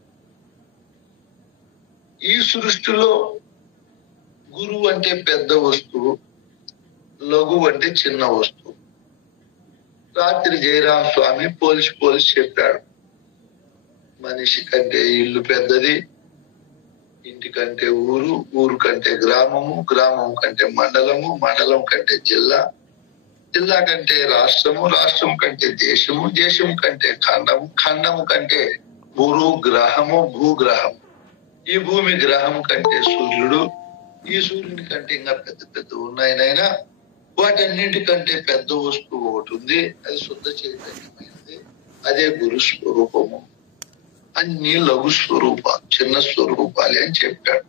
ఈ సృష్టిలో గురువు అంటే పెద్ద వస్తువు, లఘు అంటే చిన్న వస్తువు. రాత్రి జయరామ స్వామి పోల్చి చెప్పాడు. మనిషి కంటే ఇల్లు పెద్దది, ఇంటి కంటే ఊరు, ఊరు కంటే గ్రామము, గ్రామం కంటే మండలము, మండలం కంటే జిల్లా, జిల్లా కంటే రాష్ట్రము, రాష్ట్రం కంటే దేశము, దేశం కంటే ఖండము, ఖండము కంటే గ్రహము, భూగ్రహము, ఈ భూమి గ్రహం కంటే సూర్యుడు, ఈ సూర్యుని కంటే ఇంకా పెద్ద పెద్ద ఉన్నాయినైనా వాటన్నింటికంటే పెద్ద వస్తువు ఒకటి ఉంది, అది శుద్ధ చైతన్యమైనది, అదే గురు స్వరూపము. అన్ని లఘు స్వరూపాలు, చిన్న స్వరూపాలు అని చెప్పాడు.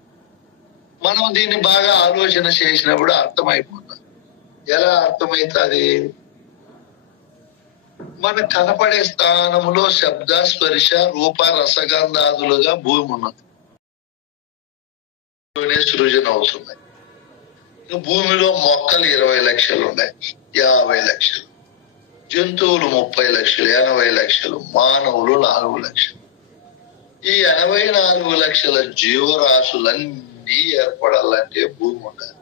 మనం దీన్ని బాగా ఆలోచన చేసినప్పుడు అర్థమైపోతుంది. ఎలా అర్థమవుతుంది? మన కనపడే స్థానములో శబ్ద, స్పర్శ, రూప, రసగంధాదులుగా భూమి ఉన్నది, సృజన అవుతున్నాయి. భూమిలో మొక్కలు 20 లక్షలు ఉన్నాయి, 50 లక్షలు, జంతువులు 30 లక్షలు, 80 లక్షలు, మానవులు 4 లక్షలు. ఈ 84 లక్షల జీవరాశులన్నీ ఏర్పడాలంటే భూమి ఉండాలి,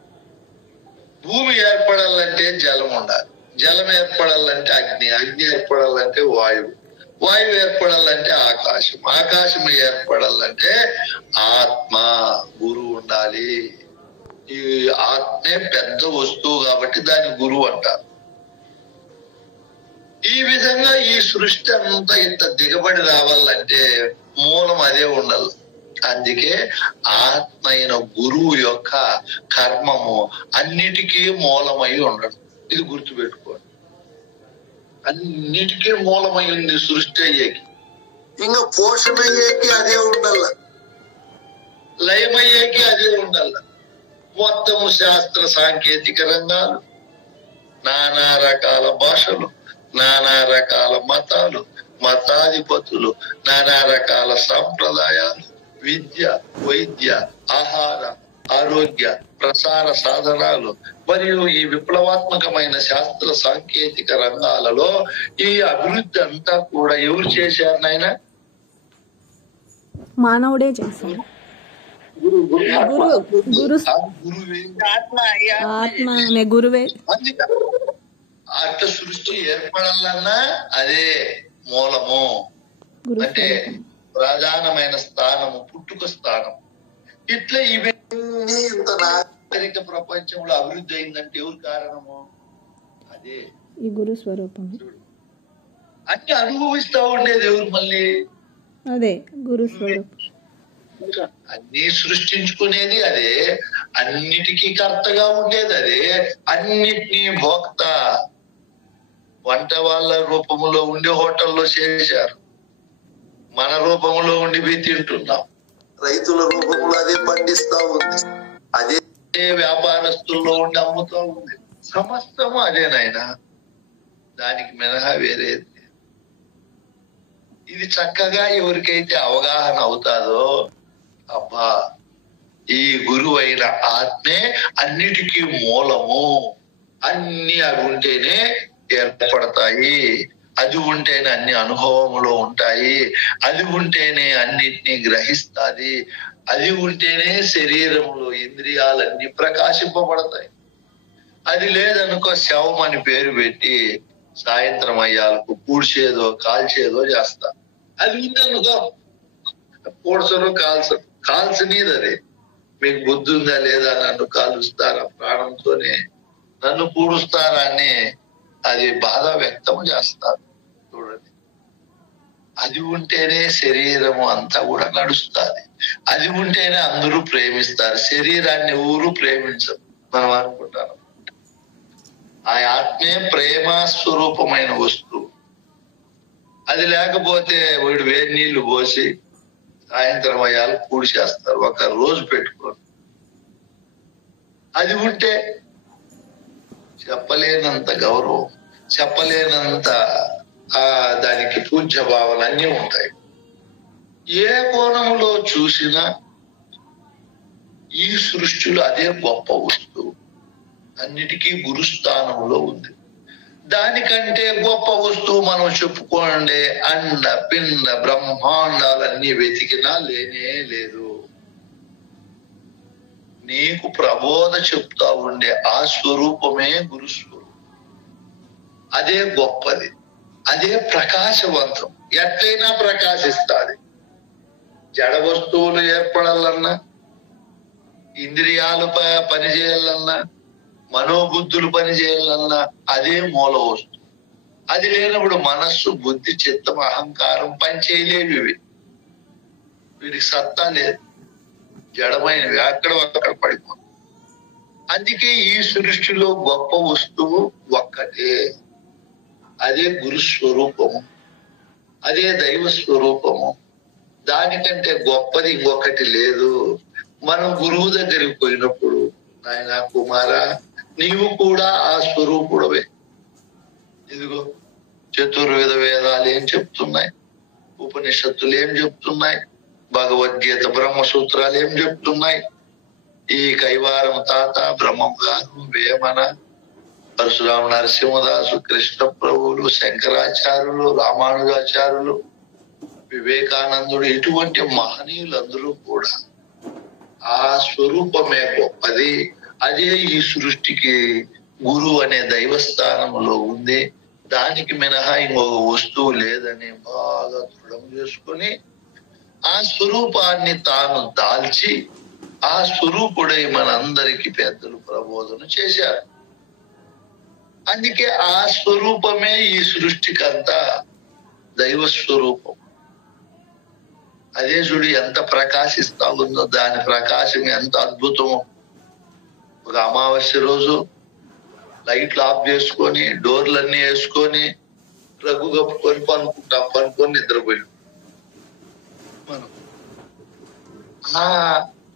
భూమి ఏర్పడాలంటే జలం ఉండాలి, జలం ఏర్పడాలంటే అగ్ని, అగ్ని ఏర్పడాలంటే వాయువు, వాయువు ఏర్పడాలంటే ఆకాశం, ఆకాశం ఏర్పడాలంటే ఆత్మ, గురువు ఉండాలి. ఈ ఆత్మే పెద్ద వస్తువు కాబట్టి దాన్ని గురువు అంటారు. ఈ విధంగా ఈ సృష్టి అంతా ఇంత దిగబడి రావాలంటే మూలం అదే ఉండాలి. అందుకే ఆత్మ అయిన గురువు యొక్క కర్మము అన్నిటికీ మూలమై ఉండడం. ఇది గుర్తుపెట్టుకోండి. అన్నిటికీ మూలమై ఉంది సృష్టి అయ్యేకి, ఇంకా పోషణ అయ్యేకి అదే ఉండాల, లయమయ్యేకి అదే ఉండాల. మొత్తము శాస్త్ర సాంకేతిక రంగాలు, నానా రకాల భాషలు, నానా రకాల మతాలు, మతాధిపతులు, నానా రకాల సంప్రదాయాలు, విద్య, వైద్య, ఆహార, ఆరోగ్య, ప్రసార సాధనాలు మరియు ఈ విప్లవాత్మకమైన శాస్త్ర సాంకేతిక రంగాలలో ఈ అభివృద్ధి అంతా కూడా ఎవరు చేశారు నాయన? మానవుడే చేశాడు. గురువే ఆత్మ అనే గురువే. అట్లా సృష్టి ఏర్పడాలన్నా అదే మూలము, అంటే ప్రధానమైన స్థానము, పుట్టుక స్థానం. ఇట్లా ఇవన్నీ ఇంత నాగరిక ప్రపంచంలో అభివృద్ధి అయిందంటే ఎవరు కారణము? అదే ఈ గురు స్వరూపం. అన్ని అనుభవిస్తా ఉండేది ఎవరు? మళ్ళీ అదే గురు స్వరూపం. అన్ని సృష్టించుకునేది అదే, అన్నిటికీ కర్తగా ఉండేది అదే, అన్నిటినీ భోక్త. వంట వాళ్ళ రూపంలో ఉండి హోటల్లో చేశారు, మన రూపంలో ఉండి తింటున్నాం. రైతుల రూపంలో అదే పండిస్తా ఉంది, అదే వ్యాపారస్తుల్లో ఉండి అమ్ముతా ఉంది. సమస్తము అదేనైనా, దానికి మినహా వేరేది. ఇది చక్కగా ఎవరికైతే అవగాహన అవుతాదో, అబ్బా ఈ గురువు అయిన ఆత్మే అన్నిటికీ మూలము, అన్ని అవి ఉంటేనే ఏర్పడతాయి, అది ఉంటేనే అన్ని అనుభవములో ఉంటాయి, అది ఉంటేనే అన్నిటినీ గ్రహిస్తాది, అది ఉంటేనే శరీరంలో ఇంద్రియాలన్నీ ప్రకాశింపబడతాయి. అది లేదనుకో శవం అని పేరు పెట్టి సాయంత్రం అయ్యాలకు పూడ్చేదో కాల్చేదో చేస్తా. అది ఉందనుకో పూడ్చరు కాల్చరు, కాల్చనీది అదే. మీకు బుద్ధి ఉందా లేదా, నన్ను కాలుస్తారా ప్రాణంతోనే, నన్ను పూడుస్తారా అని అది బాధ వ్యక్తం చేస్తారు. చూడండి, అది ఉంటేనే శరీరము అంతా కూడా నడుస్తుంది, అది ఉంటేనే అందరూ ప్రేమిస్తారు. శరీరాన్ని ఎవరు ప్రేమించరు మనం అనుకుంటాం. ఆ ఆత్మే ప్రేమ స్వరూపమైన వస్తువు. అది లేకపోతే వీడు వేడి నీళ్లు పోసి సాయంత్రం అయ్యాలు పూడి చేస్తారు, ఒక రోజు పెట్టుకోండి. అది ఉంటే చెప్పలేనంత గౌరవం, చెప్పలేనంత దానికి పూజ్య భావన అన్నీ ఉంటాయి. ఏ కోణంలో చూసినా ఈ సృష్టిలో అదే గొప్ప వస్తువు, అన్నిటికీ గురుస్థానంలో ఉంది. దానికంటే గొప్ప వస్తువు మనం చెప్పుకోండి అండ పిండ బ్రహ్మాండాలన్నీ వెతికినా లేనే లేదు. నీకు ప్రబోధ చెప్తా ఉండే ఆ స్వరూపమే గురుస్వరూపం. అదే గొప్పది, అదే ప్రకాశవంతం, ఎట్లయినా ప్రకాశిస్తాది. జడ వస్తువులు ఏర్పడాలన్నా, ఇంద్రియాలు పనిచేయాలన్నా, మనోబుద్ధులు పనిచేయాలన్నా అదే మూల వస్తువు. అది లేనప్పుడు మనస్సు, బుద్ధి, చిత్తం, అహంకారం పనిచేయలేవి. వీడికి సత్తా లేదు, జడమైనవి అక్కడ పడిపోతుంది. అందుకే ఈ సృష్టిలో గొప్ప వస్తువు ఒక్కటే, అదే గురు స్వరూపము, అదే దైవ స్వరూపము. దానికంటే గొప్పది ఇంకొకటి లేదు. మనం గురువు దగ్గరికి పోయినప్పుడు, నాయనా కుమారా నీవు కూడా ఆ స్వరూపుడవే. ఇదిగో చతుర్వేద వేదాలు ఏం చెప్తున్నాయి, ఉపనిషత్తులు ఏం చెప్తున్నాయి, భగవద్గీత బ్రహ్మసూత్రాలు ఏం చెప్తున్నాయి. ఈ కైవారం తాత, బ్రహ్మం గారు, వేమన, పరశురామ నరసింహదాసు, కృష్ణ ప్రభువులు, శంకరాచార్యులు, రామానుజాచార్యులు, వివేకానందుడు, ఇటువంటి మహనీయులందరూ కూడా ఆ స్వరూపమే గొప్పది. అదే ఈ సృష్టికి గురువు అనే దైవస్థానంలో ఉంది. దానికి మినహా ఇంకొక వస్తువు లేదని బాగా దృఢం చేసుకుని ఆ స్వరూపాన్ని తాను దాల్చి ఆ స్వరూపుడై మనందరికీ పెద్దలు ప్రబోధన చేశారు. అందుకే ఆ స్వరూపమే ఈ సృష్టికంతా దైవ స్వరూపం. అదే చూడు ఎంత ప్రకాశిస్తా ఉందో, దాని ప్రకాశం ఎంత అద్భుతమో. ఒక అమావాస్య రోజు లైట్లు ఆఫ్ చేసుకొని, డోర్లన్నీ వేసుకొని, రగ్గు కప్పుకొని పనుకొని నిద్రపోయి మనం ఆ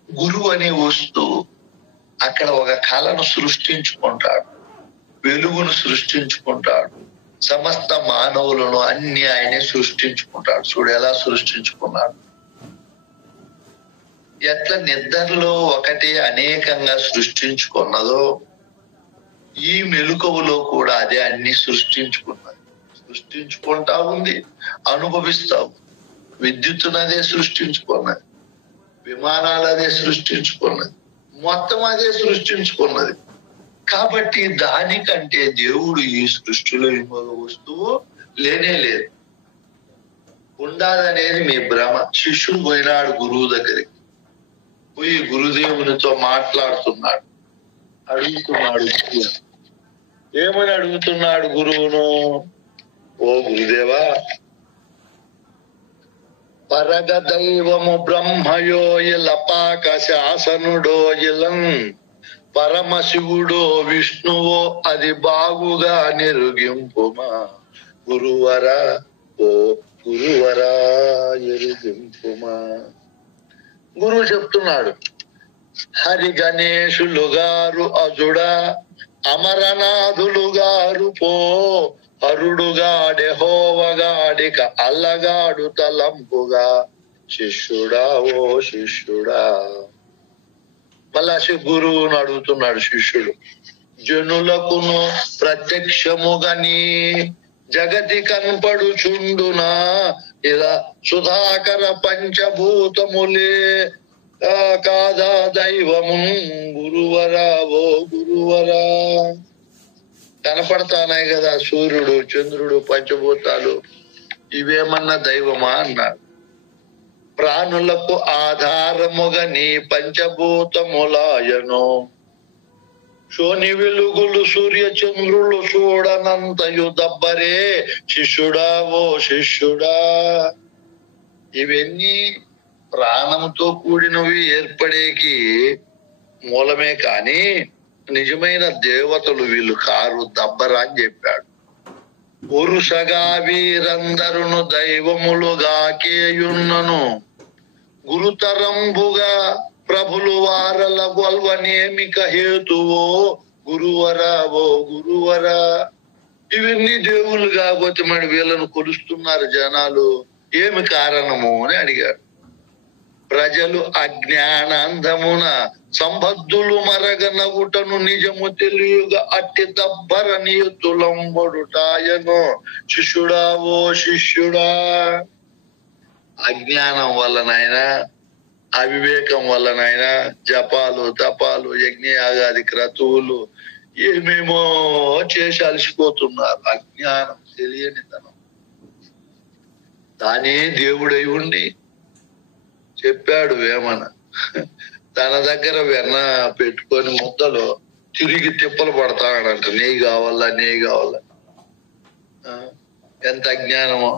గురువు అనే వస్తువు అక్కడ ఒక కళను సృష్టించుకుంటాడు, వెలుగును సృష్టించుకుంటాడు, సమస్త మానవులను అన్ని ఆయనే సృష్టించుకుంటాడు. చూడు ఎలా సృష్టించుకున్నాడు. ఎట్లా నిద్రలో ఒకటి అనేకంగా సృష్టించుకున్నదో ఈ మెలకువలో కూడా అదే అన్ని సృష్టించుకున్నది. సృష్టించుకుంటా ఉంది, అనుభవిస్తావు. విద్యుత్తును అదే సృష్టించుకున్నది, విమానాలు అదే సృష్టించుకున్నది, మొత్తం అదే సృష్టించుకున్నది. కాబట్టి దానికంటే దేవుడు ఈ సృష్టిలో ఇంకొక వస్తువు లేనే లేదు. ఉండాలనేది మీ భ్రమ. శిష్యుడు పోయినాడు గురువు దగ్గరికి, పోయి గురుదేవునితో మాట్లాడుతున్నాడు, అడుగుతున్నాడు. ఏమని అడుగుతున్నాడు గురువును? ఓ గురుదేవా, పరగ దైవము బ్రహ్మయోయిల పాక శాసనుడోయిలం పరమశివుడో విష్ణువో అది బాగుగా నిరుగింపుమా గురువరా ఓ గురువరా ఎరుగింపుమా. గురువు చెప్తున్నాడు, హరి గణేశులు గారు అజుడా అమరనాథులు గారు పో హరుడుగాడే హోవగాడిక అల్లగాడు తలంపుగా శిష్యుడా ఓ శిష్యుడా. మళ్ళా గురువును అడుగుతున్నాడు శిష్యుడు, జనులకును ప్రత్యక్షముగని జగతి కనపడుచుండునా ఇలా సుధాకర పంచభూతములే కాదా దైవము గురువరా ఓ గురువరా. కనపడతానాయి కదా సూర్యుడు చంద్రుడు పంచభూతాలు, ఇవేమన్నా దైవమా అన్నాడు. ప్రాణులకు ఆధారముగా నీ పంచభూతములాయను శోని వెలుగులు సూర్య చంద్రులు చూడనంతయు దబ్బరే శిష్యుడా ఓ శిష్యుడా. ఇవన్నీ ప్రాణంతో కూడినవి ఏర్పడేకి మూలమే కాని నిజమైన దేవతలు వీళ్ళు కారు, దబ్బరా అని చెప్పాడు. పురుషగా వీరందరును దైవములుగాకేయున్నను గురుతరంబుగా ప్రభులు వారల గొల్వనేమిక హేతువో గురువరా ఓ గురువరా. ఇవన్నీ దేవుళ్ళు కాకపోతే మరి వీళ్ళను కొలుస్తున్నారు జనాలు, ఏమి కారణము అని అడిగాడు. ప్రజలు అజ్ఞానాంధమున సంబద్ధులు మరగనగుటను నిజము తెలియగా అట్టి దబ్బర నీతులంబడుటాయను శిష్యుడా ఓ శిష్యుడా. అజ్ఞానం వల్లనైనా అవివేకం వల్లనైనా జపాలు తపాలు యజ్ఞయాగాది క్రతువులు ఏమేమో చేసి అలసిపోతున్నారు. అజ్ఞానం, తెలియనితనం. తానే దేవుడై ఉండి చెప్పాడు వేమన, తన దగ్గర వెన్న పెట్టుకొని ముద్దలో తిరిగి తిప్పలు పడతాడంట, నెయ్యి కావాలా నెయ్యి కావాలా. ఎంత అజ్ఞానమో.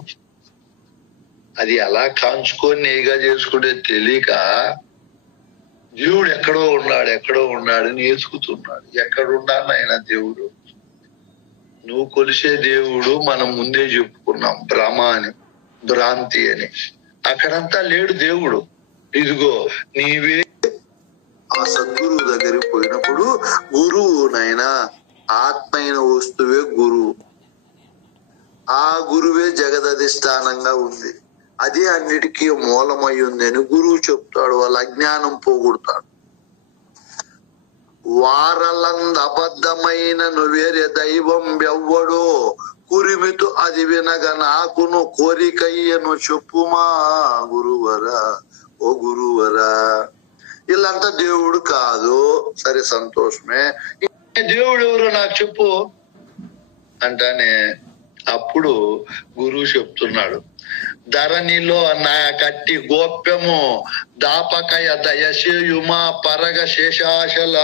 అది ఎలా కాంచుకొని నెయ్యిగా చేసుకుంటే తెలియక దేవుడు ఎక్కడో ఉన్నాడు నేర్చుకుతున్నాడు. ఎక్కడున్నాను ఆయన దేవుడు? నువ్వు కొలిసే దేవుడు మనం ముందే చెప్పుకున్నాం, భ్రమ అని, భ్రాంతి అని. అక్కడంతా లేడు దేవుడు. ఇదిగో నీవే ఆ సద్గురువు దగ్గరికి పోయినప్పుడు గురువు నైనా ఆత్మైన వస్తువే గురువు. ఆ గురువే జగదధిష్టానంగా ఉంది, అదే అన్నిటికీ మూలమై ఉంది అని గురువు చెప్తాడు. వాళ్ళ అజ్ఞానం పోగొడతాడు. వారలంద అబద్ధమైనను వేరే దైవం ఎవ్వడో కురిమితు అది వినగా నాకును కోరికయ్యను చెప్పుమా గురువరా ఓ గురువరా. వీళ్ళంతా దేవుడు కాదు, సరే సంతోషమే, దేవుడు ఎవరు నాకు చెప్పు అంటానే. అప్పుడు గురువు చెప్తున్నాడు, ధరణిలో నా కట్టి గోప్యము దాపకయ దయసేయుమా పరగ శేషాశల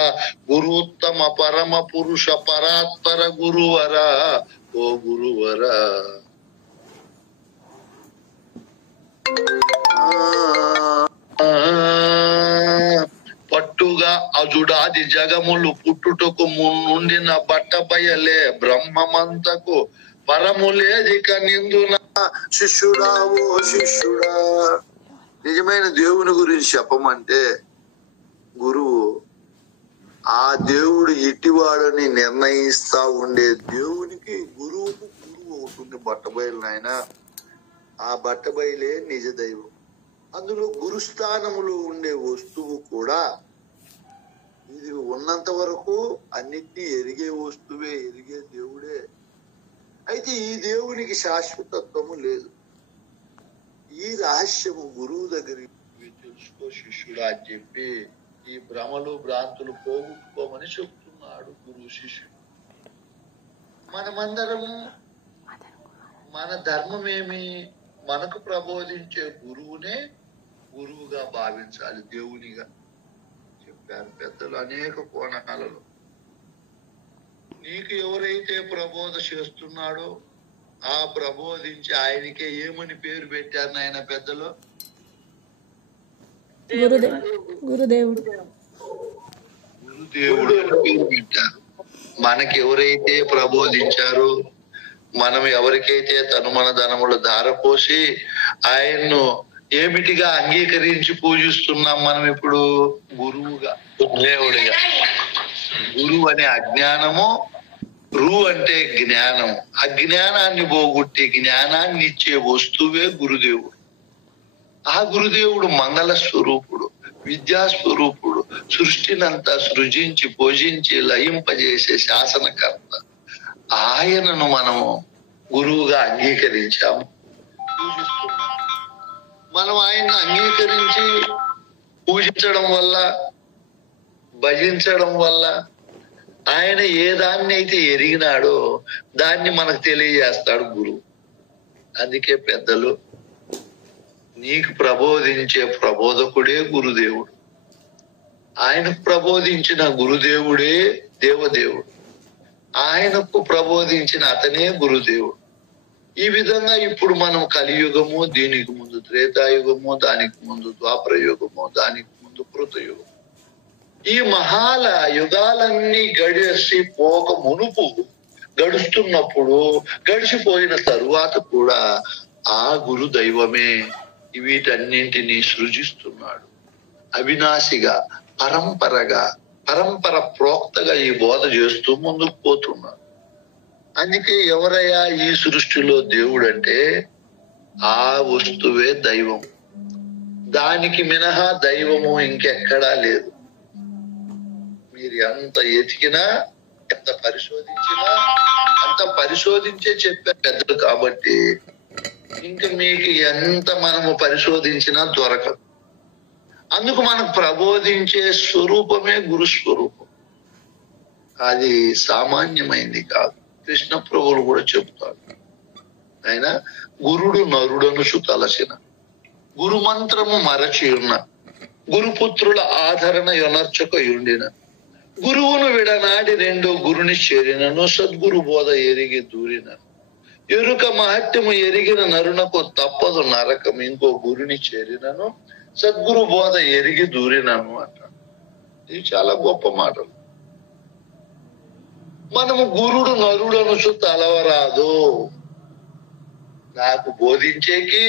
గురుత్తమ పరమ పురుష పరాత్పర గురువరా ఓ గురువరా. పట్టుగా అజుడాది జగములు పుట్టుటకు ముండిన బట్టబయలే బ్రహ్మమంతకు పరములేదిక నిందున శిష్యుడా ఓ శిష్యుడా. నిజమైన దేవుని గురించి చెప్పమంటే గురువు ఆ దేవుడు ఇటివాడని నిర్ణయిస్తా ఉండే దేవునికి గురువుకు గురువు అవుతుంది బట్టబయలు నాయన. ఆ బట్టబయలే నిజ దైవం. అందులో గురుస్థానములో ఉండే వస్తువు కూడా ఇది ఉన్నంత వరకు అన్నిటినీ ఎరిగే వస్తువే, ఎరిగే దేవుడే. అయితే ఈ దేవునికి శాశ్వతత్వము లేదు. ఈ రహస్యము గురువు దగ్గరికి తెలుసుకో శిష్యుడా అని చెప్పి ఈ భ్రమలు భ్రాంతులు పోగొట్టుకోమని చెప్తున్నాడు గురువు శిష్యుడు. మనమందరము మన ధర్మమేమి, మనకు ప్రబోధించే గురువునే గురువుగా భావించాలి, దేవునిగా చెప్పారు పెద్దలు అనేక కోణాలలో. నీకు ఎవరైతే ప్రబోధ చేస్తున్నాడో ఆ ప్రబోధించి ఆయనకే ఏమని పేరు పెట్టారు నాయన పెద్దలు? గురుదేవుడు గురుదేవుడు అని పేరు పెట్టారు. మనకి ఎవరైతే ప్రబోధించారో, మనం ఎవరికైతే తను మన ధనములు ధారపోసి ఆయన్ను ఏమిటిగా అంగీకరించి పూజిస్తున్నాం మనం ఇప్పుడు? గురువుగా, దేవుడిగా. గురువు అనే అజ్ఞానము, రు అంటే జ్ఞానం. అజ్ఞానాన్ని పోగొట్టి జ్ఞానాన్ని ఇచ్చే వస్తువే గురుదేవుడు. ఆ గురుదేవుడు మంగళ స్వరూపుడు, విద్యా స్వరూపుడు, సృష్టినంతా సృజించి పూజించి లయింపజేసే శాసనకర్త. ఆయనను మనము గురువుగా అంగీకరించాము, పూజిస్తున్నాము. మనం ఆయన్ని అంగీకరించి పూజించడం వల్ల, భజించడం వల్ల ఆయన ఏ దాన్ని అయితే ఎరిగినాడో దాన్ని మనకు తెలియజేస్తాడు గురువు. అందుకే పెద్దలు, నీకు ప్రబోధించే ప్రబోధకుడే గురుదేవుడు, ఆయనకు ప్రబోధించిన గురుదేవుడే దేవదేవుడు, ఆయనకు ప్రబోధించిన అతనే గురుదేవుడు. ఈ విధంగా ఇప్పుడు మనం కలియుగము, దీనికి ముందు త్రేతాయుగము, దానికి ముందు ద్వాపరయుగము, దానికి ముందు కృతయుగము, ఈ మహాల యుగాలన్నీ గడిచి పోక మునుపు గడుస్తున్నప్పుడు, గడిచిపోయిన తరువాత కూడా ఆ గురు దైవమే వీటన్నింటినీ సృజిస్తున్నాడు. అవినాశిగా, పరంపర ప్రోక్తగా ఈ బోధ చేస్తూ ముందుకు పోతున్నాడు. అందుకే ఎవరయ్యా ఈ సృష్టిలో దేవుడు అంటే ఆ వస్తువే దైవం. దానికి మినహా దైవము ఇంకెక్కడా లేదు. మీరు ఎంత ఎతికినా, ఎంత పరిశోధించినా, అంత పరిశోధించే చెప్పారు పెద్దలు. కాబట్టి ఇంకా మీకు ఎంత మనము పరిశోధించినా దొరకదు. అందుకు మనకు ప్రబోధించే స్వరూపమే గురు స్వరూపం. అది సామాన్యమైంది కాదు. కృష్ణ ప్రభువులు కూడా చెప్తాడు, ఆయన గురుడు నరుడనుచు తలసిన, గురు మంత్రము మరచి ఉన్న, గురుపుత్రుల ఆదరణ యొనర్చకయుండిన, గురువును విడనాడి రెండో గురుని చేరినను, సద్గురు బోధ ఎరిగి దూరిన, ఎరుక మహత్యము ఎరిగిన నరునకు తప్పదు నరకం, ఇంకో గురుని చేరినను, సద్గురు బోధ ఎరిగి దూరినను అంటాడు. ఇది చాలా గొప్ప మాటలు. మనము గురుడు నరుడనుచు తలవరాదు. నాకు బోధించేకి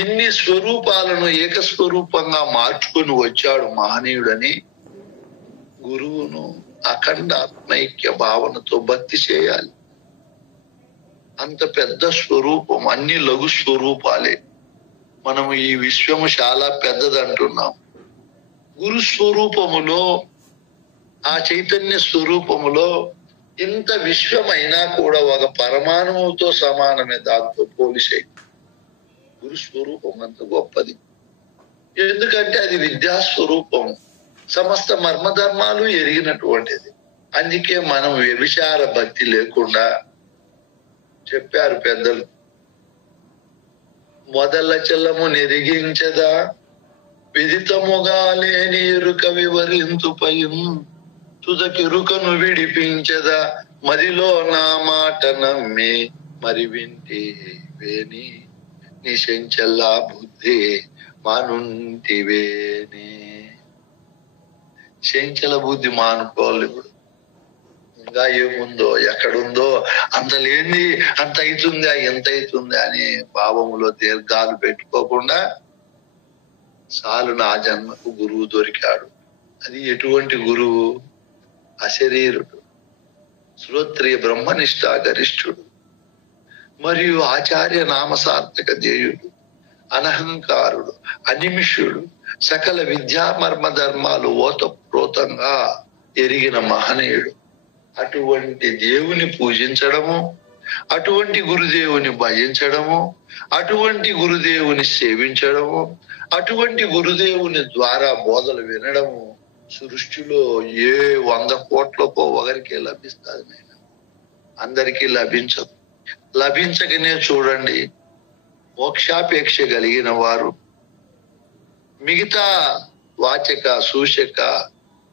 ఇన్ని స్వరూపాలను ఏకస్వరూపంగా మార్చుకొని వచ్చాడు మహనీయుడని గురువును అఖండ ఆత్మైక్య భావనతో భక్తి చేయాలి. అంత పెద్ద స్వరూపం, అన్ని లఘు స్వరూపాలే. మనము ఈ విశ్వము చాలా పెద్దదంటున్నాం. గురు స్వరూపములో, ఆ చైతన్య స్వరూపములో ఇంత విశ్వమైనా కూడా ఒక పరమాణువుతో సమానమే దాంతో పోలిసే. గురు స్వరూపం అంత గొప్పది. ఎందుకంటే అది విద్యా స్వరూపం, సమస్త మర్మధర్మాలు ఎరిగినటువంటిది. అందుకే మనం వ్యభిచార భక్తి లేకుండా చెప్పారు పెద్దలు, మొదల చలము నెరిగించదా విదితముగా లేని ఎరుక వివరింతుపయం, తుదకెరుకను విడిపించదా మదిలో నా మాట నమ్మి మరి వింటి వేని, నిశంచల బుద్ధి మానుంటివేని. శంచల బుద్ధి మానుకోవాలి. ఇప్పుడు ఇంకా ఏముందో, ఎక్కడుందో, అంత లేని అంత అవుతుందా, ఎంత అవుతుందా అని భావములో దీర్ఘాలు పెట్టుకోకుండా చాలు నా జన్మకు గురువు దొరికాడు. అది ఎటువంటి గురువు? అశరీరుడు, శ్రోత్రియ బ్రహ్మనిష్ఠా గరిష్ఠుడు, మరియు ఆచార్య నామసార్థక ధ్యేయుడు, అనహంకారుడు, అనిమిషుడు, సకల విద్యా మర్మ ధర్మాలు ఓతప్రోతంగా ఎరిగిన మహనీయుడు. అటువంటి దేవుని పూజించడము, అటువంటి గురుదేవుని భజించడము, అటువంటి గురుదేవుని సేవించడము, అటువంటి గురుదేవుని ద్వారా బోధలు వినడము సృష్టిలో ఏ 100 కోట్లకో ఒకరికే లభిస్తుంది నాయన. అందరికీ లభించదు. లభించకనే చూడండి, మోక్షాపేక్ష కలిగిన వారు మిగతా వాచక, సూచక,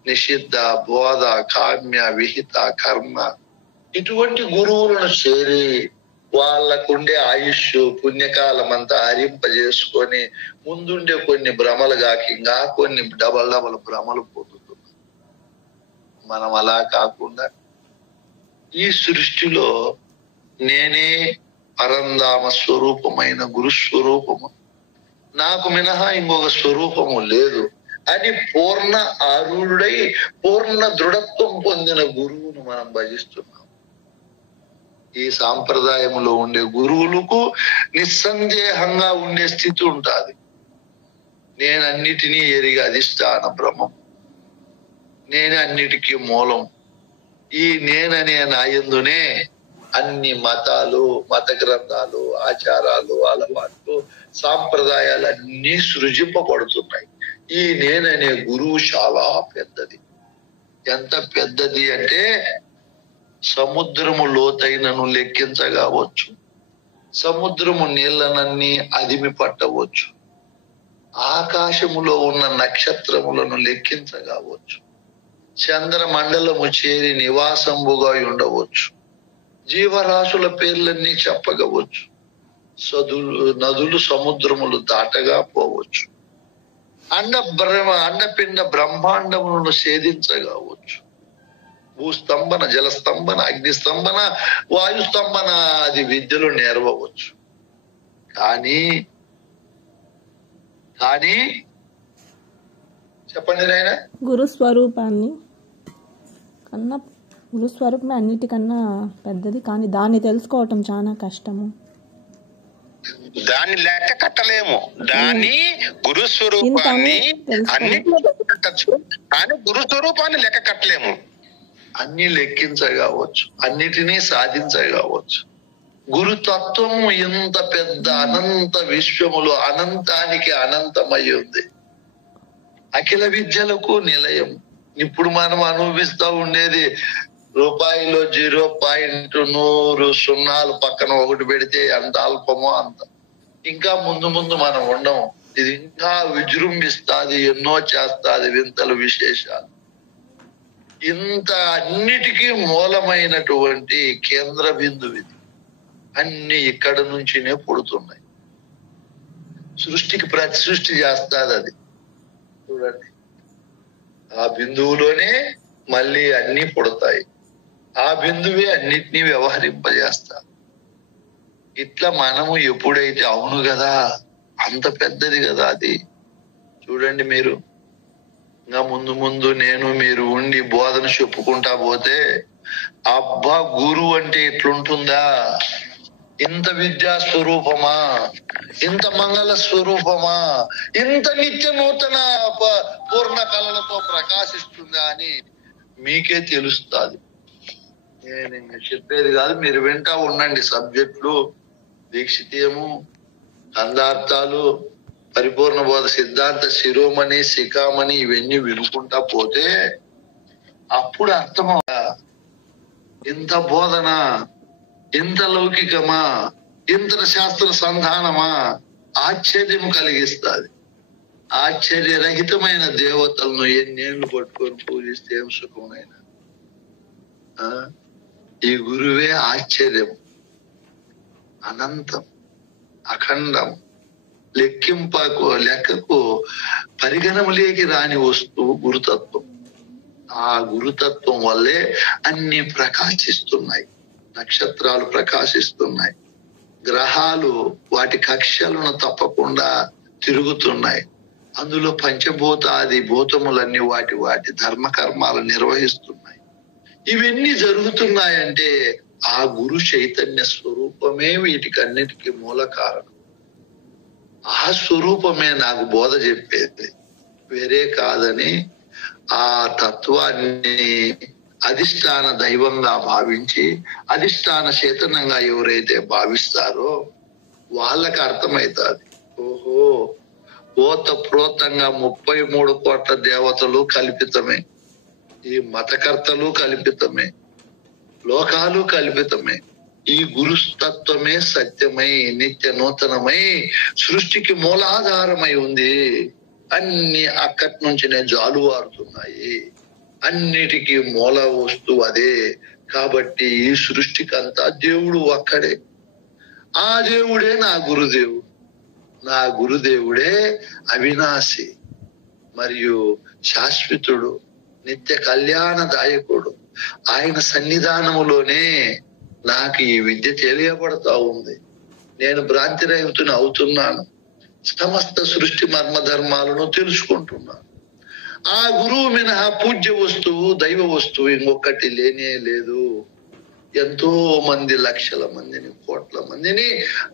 నిషిద్ధ, బోధ, కామ్య, విహిత, కర్మ ఇటువంటి గురువులను చేరి వాళ్ళకుండే ఆయుష్ పుణ్యకాలం అంతా హరింపజేసుకొని ముందుండే కొన్ని భ్రమలు కాక ఇంకా కొన్ని డబల్ భ్రమలు పొందుతున్నాం. మనం అలా కాకుండా ఈ సృష్టిలో నేనే పరంధామ స్వరూపమైన గురు స్వరూపము, నాకు మినహా ఇంకొక స్వరూపము లేదు అని పూర్ణ ఆరూఢుడై పూర్ణ దృఢత్వం పొందిన గురువును మనం భజిస్తున్నాం. ఈ సాంప్రదాయంలో ఉండే గురువులకు నిస్సందేహంగా ఉండే స్థితి ఉంటుంది. నేనన్నిటినీ ఎరిగి అధిష్టాన బ్రహ్మం, నేనే అన్నిటికీ మూలం. ఈ నేననే నాయందునే అన్ని మతాలు, మత గ్రంథాలు, ఆచారాలు, అలవాట్లు, సాంప్రదాయాలు అన్ని సృజింపబడుతున్నాయి. ఈ నేననే గురువు చాలా పెద్దది. ఎంత పెద్దది అంటే సముద్రము లోతైనను లెక్కించగావచ్చు, సముద్రము నీళ్లనన్నీ అదిమి పట్టవచ్చు, ఆకాశములో ఉన్న నక్షత్రములను లెక్కించగావచ్చు, చంద్రమండలము చేరి నివాసంబుగా ఉండవచ్చు, జీవరాశుల పేర్లన్నీ చెప్పగవచ్చు, నదులు సముద్రములు దాటగా పోవచ్చు, అండపిండ బ్రహ్మాండములను ఛేదించగావచ్చు, భూస్తంభన, జలస్తంభన, అగ్నిస్తంభన, వాయుస్తంభన అది విద్యలు నేర్వవచ్చు. కానీ చెప్పండి నాయన, గురుస్వరూపాన్ని కన్నా గురుస్వరూపమే అన్నిటికన్నా పెద్దది, కానీ దాన్ని తెలుసుకోవటం చాలా కష్టము. దాన్ని లెక్క కట్టలేము. దాన్ని గురు స్వరూపాన్ని అన్నిటిలో కట్టచ్చు, కానీ గురు స్వరూపాన్ని లెక్క కట్టలేము. అన్ని లెక్కించగావచ్చు, అన్నిటినీ సాధించగావచ్చు. గురుతత్వం ఇంత పెద్ద అనంత విశ్వములో అనంతానికి అనంతమై ఉంది. అఖిల విద్యలకు నిలయం. ఇప్పుడు మనం అనుభవిస్తూ ఉండేది రూపాయిలో 0.100 సున్నాలు పక్కన ఒకటి పెడితే ఎంత అల్పమో అంత. ఇంకా ముందు ముందు మనం ఉండము. ఇది ఇంకా విజృంభిస్తాది, ఎన్నో చేస్తాది వింతలు విశేషాలు. ఇంత అన్నిటికీ మూలమైనటువంటి కేంద్ర బిందువు ఇది. అన్ని ఇక్కడ నుంచినే పుడుతున్నాయి. సృష్టికి ప్రతి సృష్టి చేస్తాది అది. చూడండి, ఆ బిందువులోనే మళ్ళీ అన్ని పుడతాయి. ఆ బిందువే అన్నిటినీ వ్యవహరింపజేస్తా. ఇట్లా మనము ఎప్పుడైతే అవును కదా, అంత పెద్దది కదా అది. చూడండి మీరు, ఇంకా ముందు ముందు నేను మీరు ఉండి బోధన చెప్పుకుంటా పోతే, అబ్బా గురువు అంటే ఇట్లుంటుందా, ఇంత విద్యా స్వరూపమా, ఇంత మంగళ స్వరూపమా, ఇంత నిత్య నూతన పూర్ణ కళలతో ప్రకాశిస్తుందా అని మీకే తెలుస్తుంది. నేను ఇంకా చెప్పేది కాదు, మీరు వింటా ఉండండి. సబ్జెక్టులు, దీక్షితీయము, కందార్థాలు, పరిపూర్ణ బోధ సిద్ధాంత శిరోమణి, శిఖామణి ఇవన్నీ వినుకుంటా పోతే అప్పుడు అర్థమవుతా. ఇంత బోధన, ఇంత లౌకికమా, ఇంత శాస్త్ర సంధానమా ఆశ్చర్యం కలిగిస్తుంది. ఆశ్చర్యరహితమైన దేవతలను ఎన్నేళ్లు పట్టుకొని పూజిస్తే ఏం సుఖమైనా. ఈ గురువే ఆశ్చర్యం, అనంతం, అఖండం, లెక్కకు పరిగణములేకి రాని వస్తువు గురుతత్వం. ఆ గురుతత్వం వల్లే అన్ని ప్రకాశిస్తున్నాయి. నక్షత్రాలు ప్రకాశిస్తున్నాయి, గ్రహాలు వాటి కక్ష్యలను తప్పకుండా తిరుగుతున్నాయి. అందులో పంచభూతాది భూతములన్నీ వాటి ధర్మకర్మాలు నిర్వహిస్తున్నాయి. ఇవన్నీ జరుగుతున్నాయంటే ఆ గురు చైతన్య స్వరూపమే వీటికన్నిటికీ మూల కారణం. ఆ స్వరూపమే నాకు బోధ చెప్పేది, వేరే కాదని ఆ తత్వాన్ని అధిష్టాన దైవంగా భావించి అధిష్టాన చేతనంగా ఎవరైతే భావిస్తారో వాళ్ళకి అర్థమవుతుంది. ఓహో, ఓతప్రోతంగా 33 కోట్ల దేవతలు కల్పితమే, ఈ మతకర్తలు కల్పితమే, లోకాలు కల్పితమే. ఈ గురుతత్వమే సత్యమై నిత్య నూతనమై సృష్టికి మూలాధారమై ఉంది. అన్ని అక్కడి నుంచినే జాలువారుతున్నాయి. అన్నిటికీ మూల వస్తువు అదే. కాబట్టి ఈ సృష్టికి అంతా దేవుడు ఒక్కడే. ఆ దేవుడే నా గురుదేవుడు. నా గురుదేవుడే అవినాశి మరియు శాశ్వతుడు, నిత్య కళ్యాణదాయకుడు. ఆయన సన్నిధానములోనే నాకు ఈ విద్య తెలియబడతా ఉంది. నేను భ్రాంతిరహితుని అవుతున్నాను. సమస్త సృష్టి మర్మధర్మాలను తెలుసుకుంటున్నాను. ఆ గురువు మినహా పూజ్య వస్తువు, దైవ వస్తువు ఇంకొకటి లేనే లేదు. ఎంతో మంది, లక్షల మందిని, కోట్ల మందిని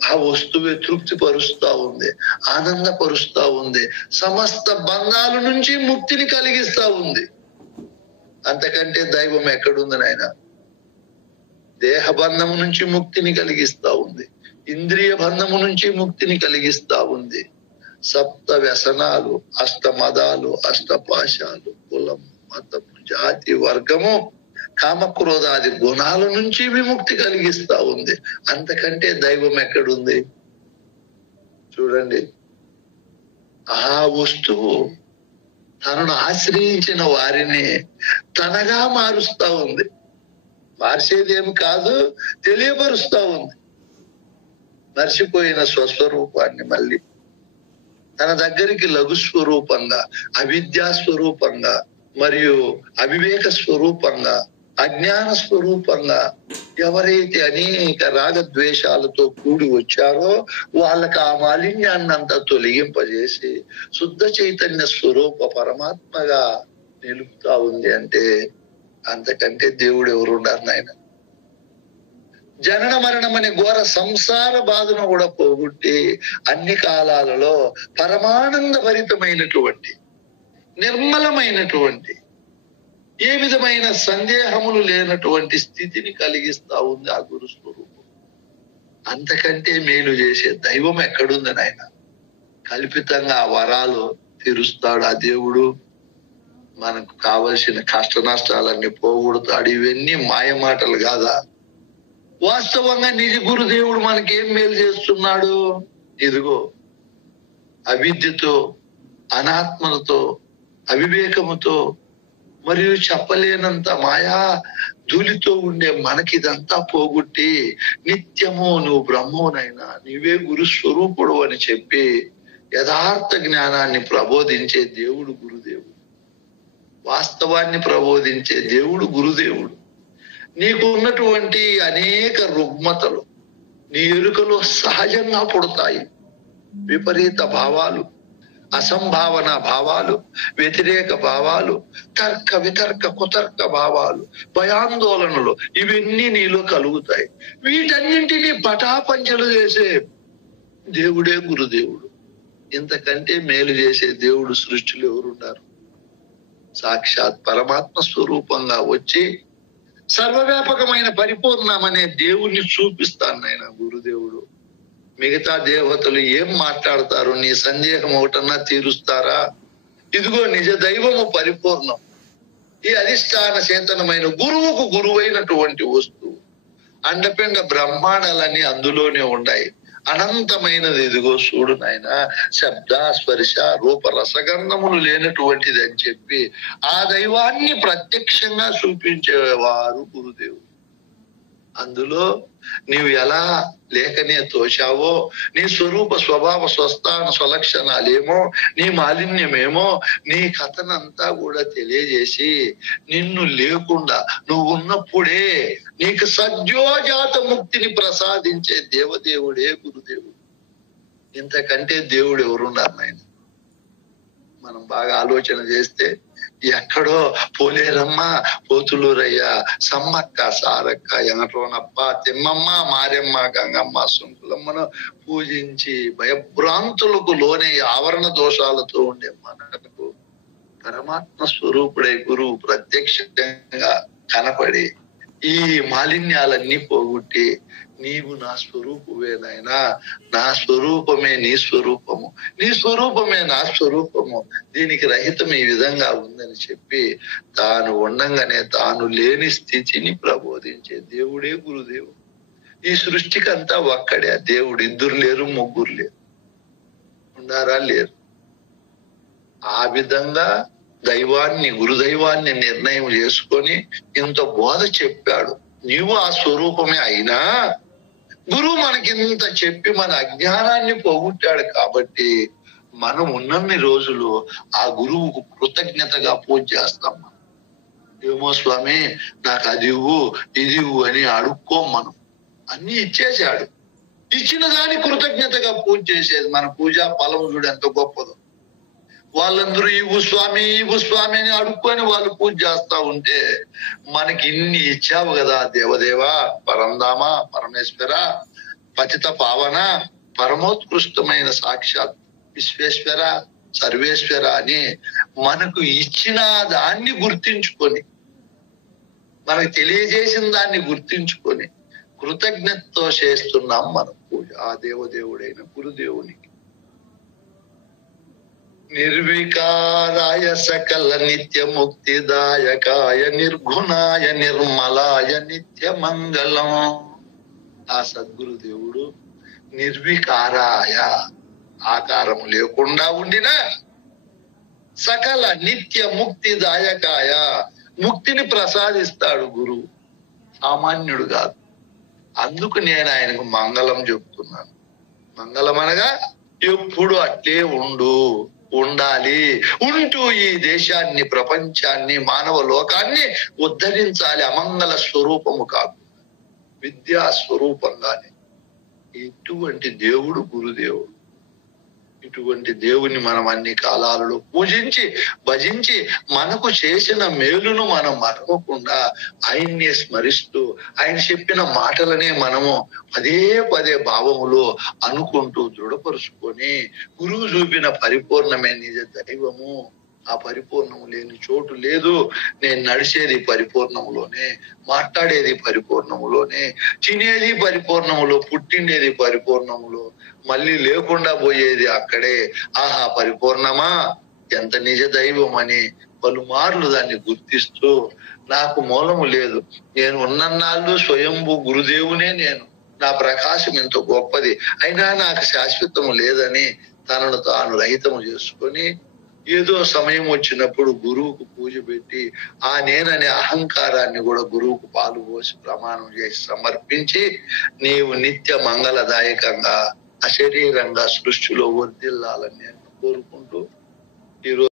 ఆ వస్తువే తృప్తి పరుస్తా ఉంది, ఆనందపరుస్తా ఉంది, సమస్త బంధాల నుంచి ముక్తిని కలిగిస్తా ఉంది. అంతకంటే దైవం ఎక్కడుంది నాయన? దేహ బంధము నుంచి ముక్తిని కలిగిస్తా ఉంది, ఇంద్రియ బంధము నుంచి ముక్తిని కలిగిస్తా ఉంది. సప్త వ్యసనాలు, అష్ట మదాలు, అష్టపాశాలు, కులం, మతము, జాతి, వర్గము, కామక్రోధాది గుణాల నుంచి విముక్తి కలిగిస్తా ఉంది. అంతకంటే దైవం ఎక్కడుంది? చూడండి, ఆ వస్తువు తనను ఆశ్రయించిన వారిని తనగా మారుస్తా ఉంది. మార్చేదేమి కాదు, తెలియపరుస్తా ఉంది. మర్చిపోయిన స్వస్వరూపాన్ని మళ్ళీ తన దగ్గరికి లఘు స్వరూపంగా, అవిద్యా స్వరూపంగా, మరియు అవివేక స్వరూపంగా, అజ్ఞాన స్వరూపంగా ఎవరైతే అనేక రాగద్వేషాలతో కూడి వచ్చారో వాళ్ళకి ఆ మాలిన్యాన్ని అంతా తొలగింపజేసి శుద్ధ చైతన్య స్వరూప పరమాత్మగా నిలుపుతా ఉంది. అంటే అంతకంటే దేవుడు ఎవరున్నారు నాయన? జనన మరణం అనే ఘోర సంసార బాధను కూడా పోగొట్టి అన్ని కాలాలలో పరమానంద భరితమైనటువంటి, నిర్మలమైనటువంటి, ఏ విధమైన సందేహములు లేనటువంటి స్థితిని కలిగిస్తా ఉంది ఆ గురు స్వరూపం. అంతకంటే మేలు చేసే దైవం ఎక్కడుంది నాయన? కల్పితంగా ఆ వరాలు తీరుస్తాడు ఆ దేవుడు. మనకు కావలసిన కష్ట నష్టాలన్నీ పోగొడతాడు. ఇవన్నీ మాయ మాటలు కాదా? వాస్తవంగా నిజ గురుదేవుడు మనకి ఏం మేలు చేస్తున్నాడు? ఇదిగో అవిద్యతో, అనాత్మలతో, అవివేకముతో, మరియు చెప్పలేనంత మాయా ధూళితో ఉండే మనకి ఇదంతా పోగొట్టి నిత్యము నువ్వు బ్రహ్మవునైనా, నీవే గురు స్వరూపుడు అని చెప్పి యథార్థ జ్ఞానాన్ని ప్రబోధించే దేవుడు గురుదేవుడు. వాస్తవాన్ని ప్రబోధించే దేవుడు గురుదేవుడు. నీకు ఉన్నటువంటి అనేక రుగ్మతలు నీ ఎరుకలో సహజంగా పుడతాయి. విపరీత భావాలు, అసంభావన భావాలు, వ్యతిరేక భావాలు, తర్క వితర్క కుతర్క భావాలు, భయాందోళనలు, ఇవన్నీ నీలో కలుగుతాయి. వీటన్నింటినీ పటాపంచలు చేసే దేవుడే గురుదేవుడు. ఇంతకంటే మేలు చేసే దేవుడు సృష్టిలో ఎవరున్నారు? సాక్షాత్ పరమాత్మ స్వరూపంగా వచ్చి సర్వవ్యాపకమైన పరిపూర్ణమనే దేవుణ్ణి చూపిస్తాను నాయన గురుదేవుడు. మిగతా దేవతలు ఏం మాట్లాడతారు? నీ సందేహం ఒకటన్నా తీరుస్తారా? ఇదిగో నిజ దైవము పరిపూర్ణం. ఈ అధిష్టాన చేతనమైన గురువుకు గురువైనటువంటి వస్తువు. అండపిండ బ్రహ్మాండాలన్నీ అందులోనే ఉన్నాయి. అనంతమైనది ఇదిగో చూడు నాయన. శబ్ద, స్పర్శ, రూప, రసగంధములు లేనటువంటిది అని చెప్పి ఆ దైవాన్ని ప్రత్యక్షంగా చూపించేవారు గురుదేవుడు. అందులో నీవు ఎలా లేఖనే తోచావో, నీ స్వరూప స్వభావ స్వస్థాన స్వలక్షణాలేమో, నీ మాలిన్యమేమో, నీ కథనంతా కూడా తెలియజేసి నిన్ను లేకుండా నువ్వు ఉన్నప్పుడే నీకు సద్యోజాత ముక్తిని ప్రసాదించే దేవదేవుడే గురుదేవుడు. ఇంతకంటే దేవుడు ఎవరున్నారు నాయన? మనం బాగా ఆలోచన చేస్తే ఎక్కడో పోలేరమ్మ, పోతులూరయ్య, సమ్మక్క, సారక్క, ఎంగటోనప్ప, తిమ్మమ్మ, మారెమ్మ, గంగమ్మ, సుంకులమ్మను పూజించి భయభ్రాంతులకు లోనే ఆవరణ దోషాలతో ఉండే మనకు పరమాత్మ స్వరూపుడే గురువు ప్రత్యక్షంగా కనపడి ఈ మాలిన్యాలన్నీ పోగొట్టి నీవు నా స్వరూపువేనైనా, నా స్వరూపమే నీ స్వరూపము, నీ స్వరూపమే నా స్వరూపము, దీనికి రహితం ఈ విధంగా ఉందని చెప్పి తాను ఉండంగానే తాను లేని స్థితిని ప్రబోధించే దేవుడే గురుదేవుడు. ఈ సృష్టికంతా ఒక్కడే దేవుడు. ఇద్దరు లేరు, ముగ్గురు లేరు. ఉన్నారా? లేరు. ఆ విధంగా దైవాన్ని, గురుదైవాన్ని నిర్ణయం చేసుకొని ఇంత బోధ చెప్పాడు. నీవు ఆ స్వరూపమే అయినా గురువు మనకింత చెప్పి మన అజ్ఞానాన్ని పోగొట్టాడు కాబట్టి మనం ఉన్నన్ని రోజులు ఆ గురువుకు కృతజ్ఞతగా పూజ చేస్తాం. మనం ఏమో స్వామి నాకు అది ఇవ్వు ఇది ఇవ్వు అని అడుక్కోం. మనం అన్ని ఇచ్చేసాడు. ఇచ్చిన దాన్ని కృతజ్ఞతగా పూజ చేసేది. మన పూజా ఫలం చూడు ఎంత గొప్పదో. వాళ్ళందరూ ఇవ్వు స్వామి అని అడుక్కొని వాళ్ళు పూజ చేస్తా ఉంటే మనకి ఇన్ని ఇచ్చావు కదా దేవదేవా, పరంధామ, పరమేశ్వర, పతిత పావన, పరమోత్కృష్టమైన సాక్షాత్ విశ్వేశ్వర, సర్వేశ్వర అని మనకు ఇచ్చిన దాన్ని గుర్తించుకొని, మనకు తెలియజేసిన దాన్ని గుర్తించుకొని కృతజ్ఞతతో చేస్తున్నాం మనం పూజ ఆ దేవదేవుడైన గురుదేవునికి. నిర్వికారాయ సకల నిత్య ముక్తిదాయకాయ నిర్గుణాయ నిర్మలాయ నిత్య మంగళం. ఆ సద్గురుదేవుడు నిర్వికారాయ, ఆకారము లేకుండా ఉండిన, సకల నిత్య ముక్తిదాయకాయ, ముక్తిని ప్రసాదిస్తాడు గురువు, సామాన్యుడు కాదు. అందుకు నేను ఆయనకు మంగళం చెప్తున్నాను. మంగళం అనగా ఎప్పుడు అట్లే ఉండాలి, ఉంటూ ఈ దేశాన్ని, ప్రపంచాన్ని, మానవ లోకాన్ని ఉద్ధరించాలి. అమంగళ స్వరూపము కాకుండా విద్యా స్వరూపంగానే. ఇటువంటి దేవుడు గురుదేవుడు. ఇటువంటి దేవుని మనం అన్ని కాలాలలో పూజించి భజించి మనకు చేసిన మేలును మనం మరవకుండా ఆయన్ని స్మరిస్తూ ఆయన చెప్పిన మాటలనే మనము పదే పదే భావములో అనుకుంటూ దృఢపరుచుకొని గురువు చూపిన పరిపూర్ణమే నిజ దైవము, ఆ పరిపూర్ణము లేని చోటు లేదు. నేను నడిచేది పరిపూర్ణములోనే, మాట్లాడేది పరిపూర్ణములోనే, తినేది పరిపూర్ణములో, పుట్టిండేది పరిపూర్ణములో, మళ్ళీ లేకుండా పోయేది అక్కడే. ఆహా పరిపూర్ణమా, ఎంత నిజ దైవం అని పలుమార్లు దాన్ని గుర్తిస్తూ నాకు మూలము లేదు, నేను ఉన్నన్నాళ్ళు స్వయంభూ గురుదేవునే, నేను నా ప్రకాశం ఎంతో గొప్పది, అయినా నాకు శాశ్వతము లేదని తనను తాను రహితము చేసుకొని ఏదో సమయం వచ్చినప్పుడు గురువుకు పూజ పెట్టి ఆ నేననే అహంకారాన్ని కూడా గురువుకు పాలు పోసి ప్రమాణం చేసి సమర్పించి నీవు నిత్య మంగళదాయకంగా అశరీరంగా సృష్టిలో వర్ధిల్లాలని నేను కోరుకుంటూ ఈరోజు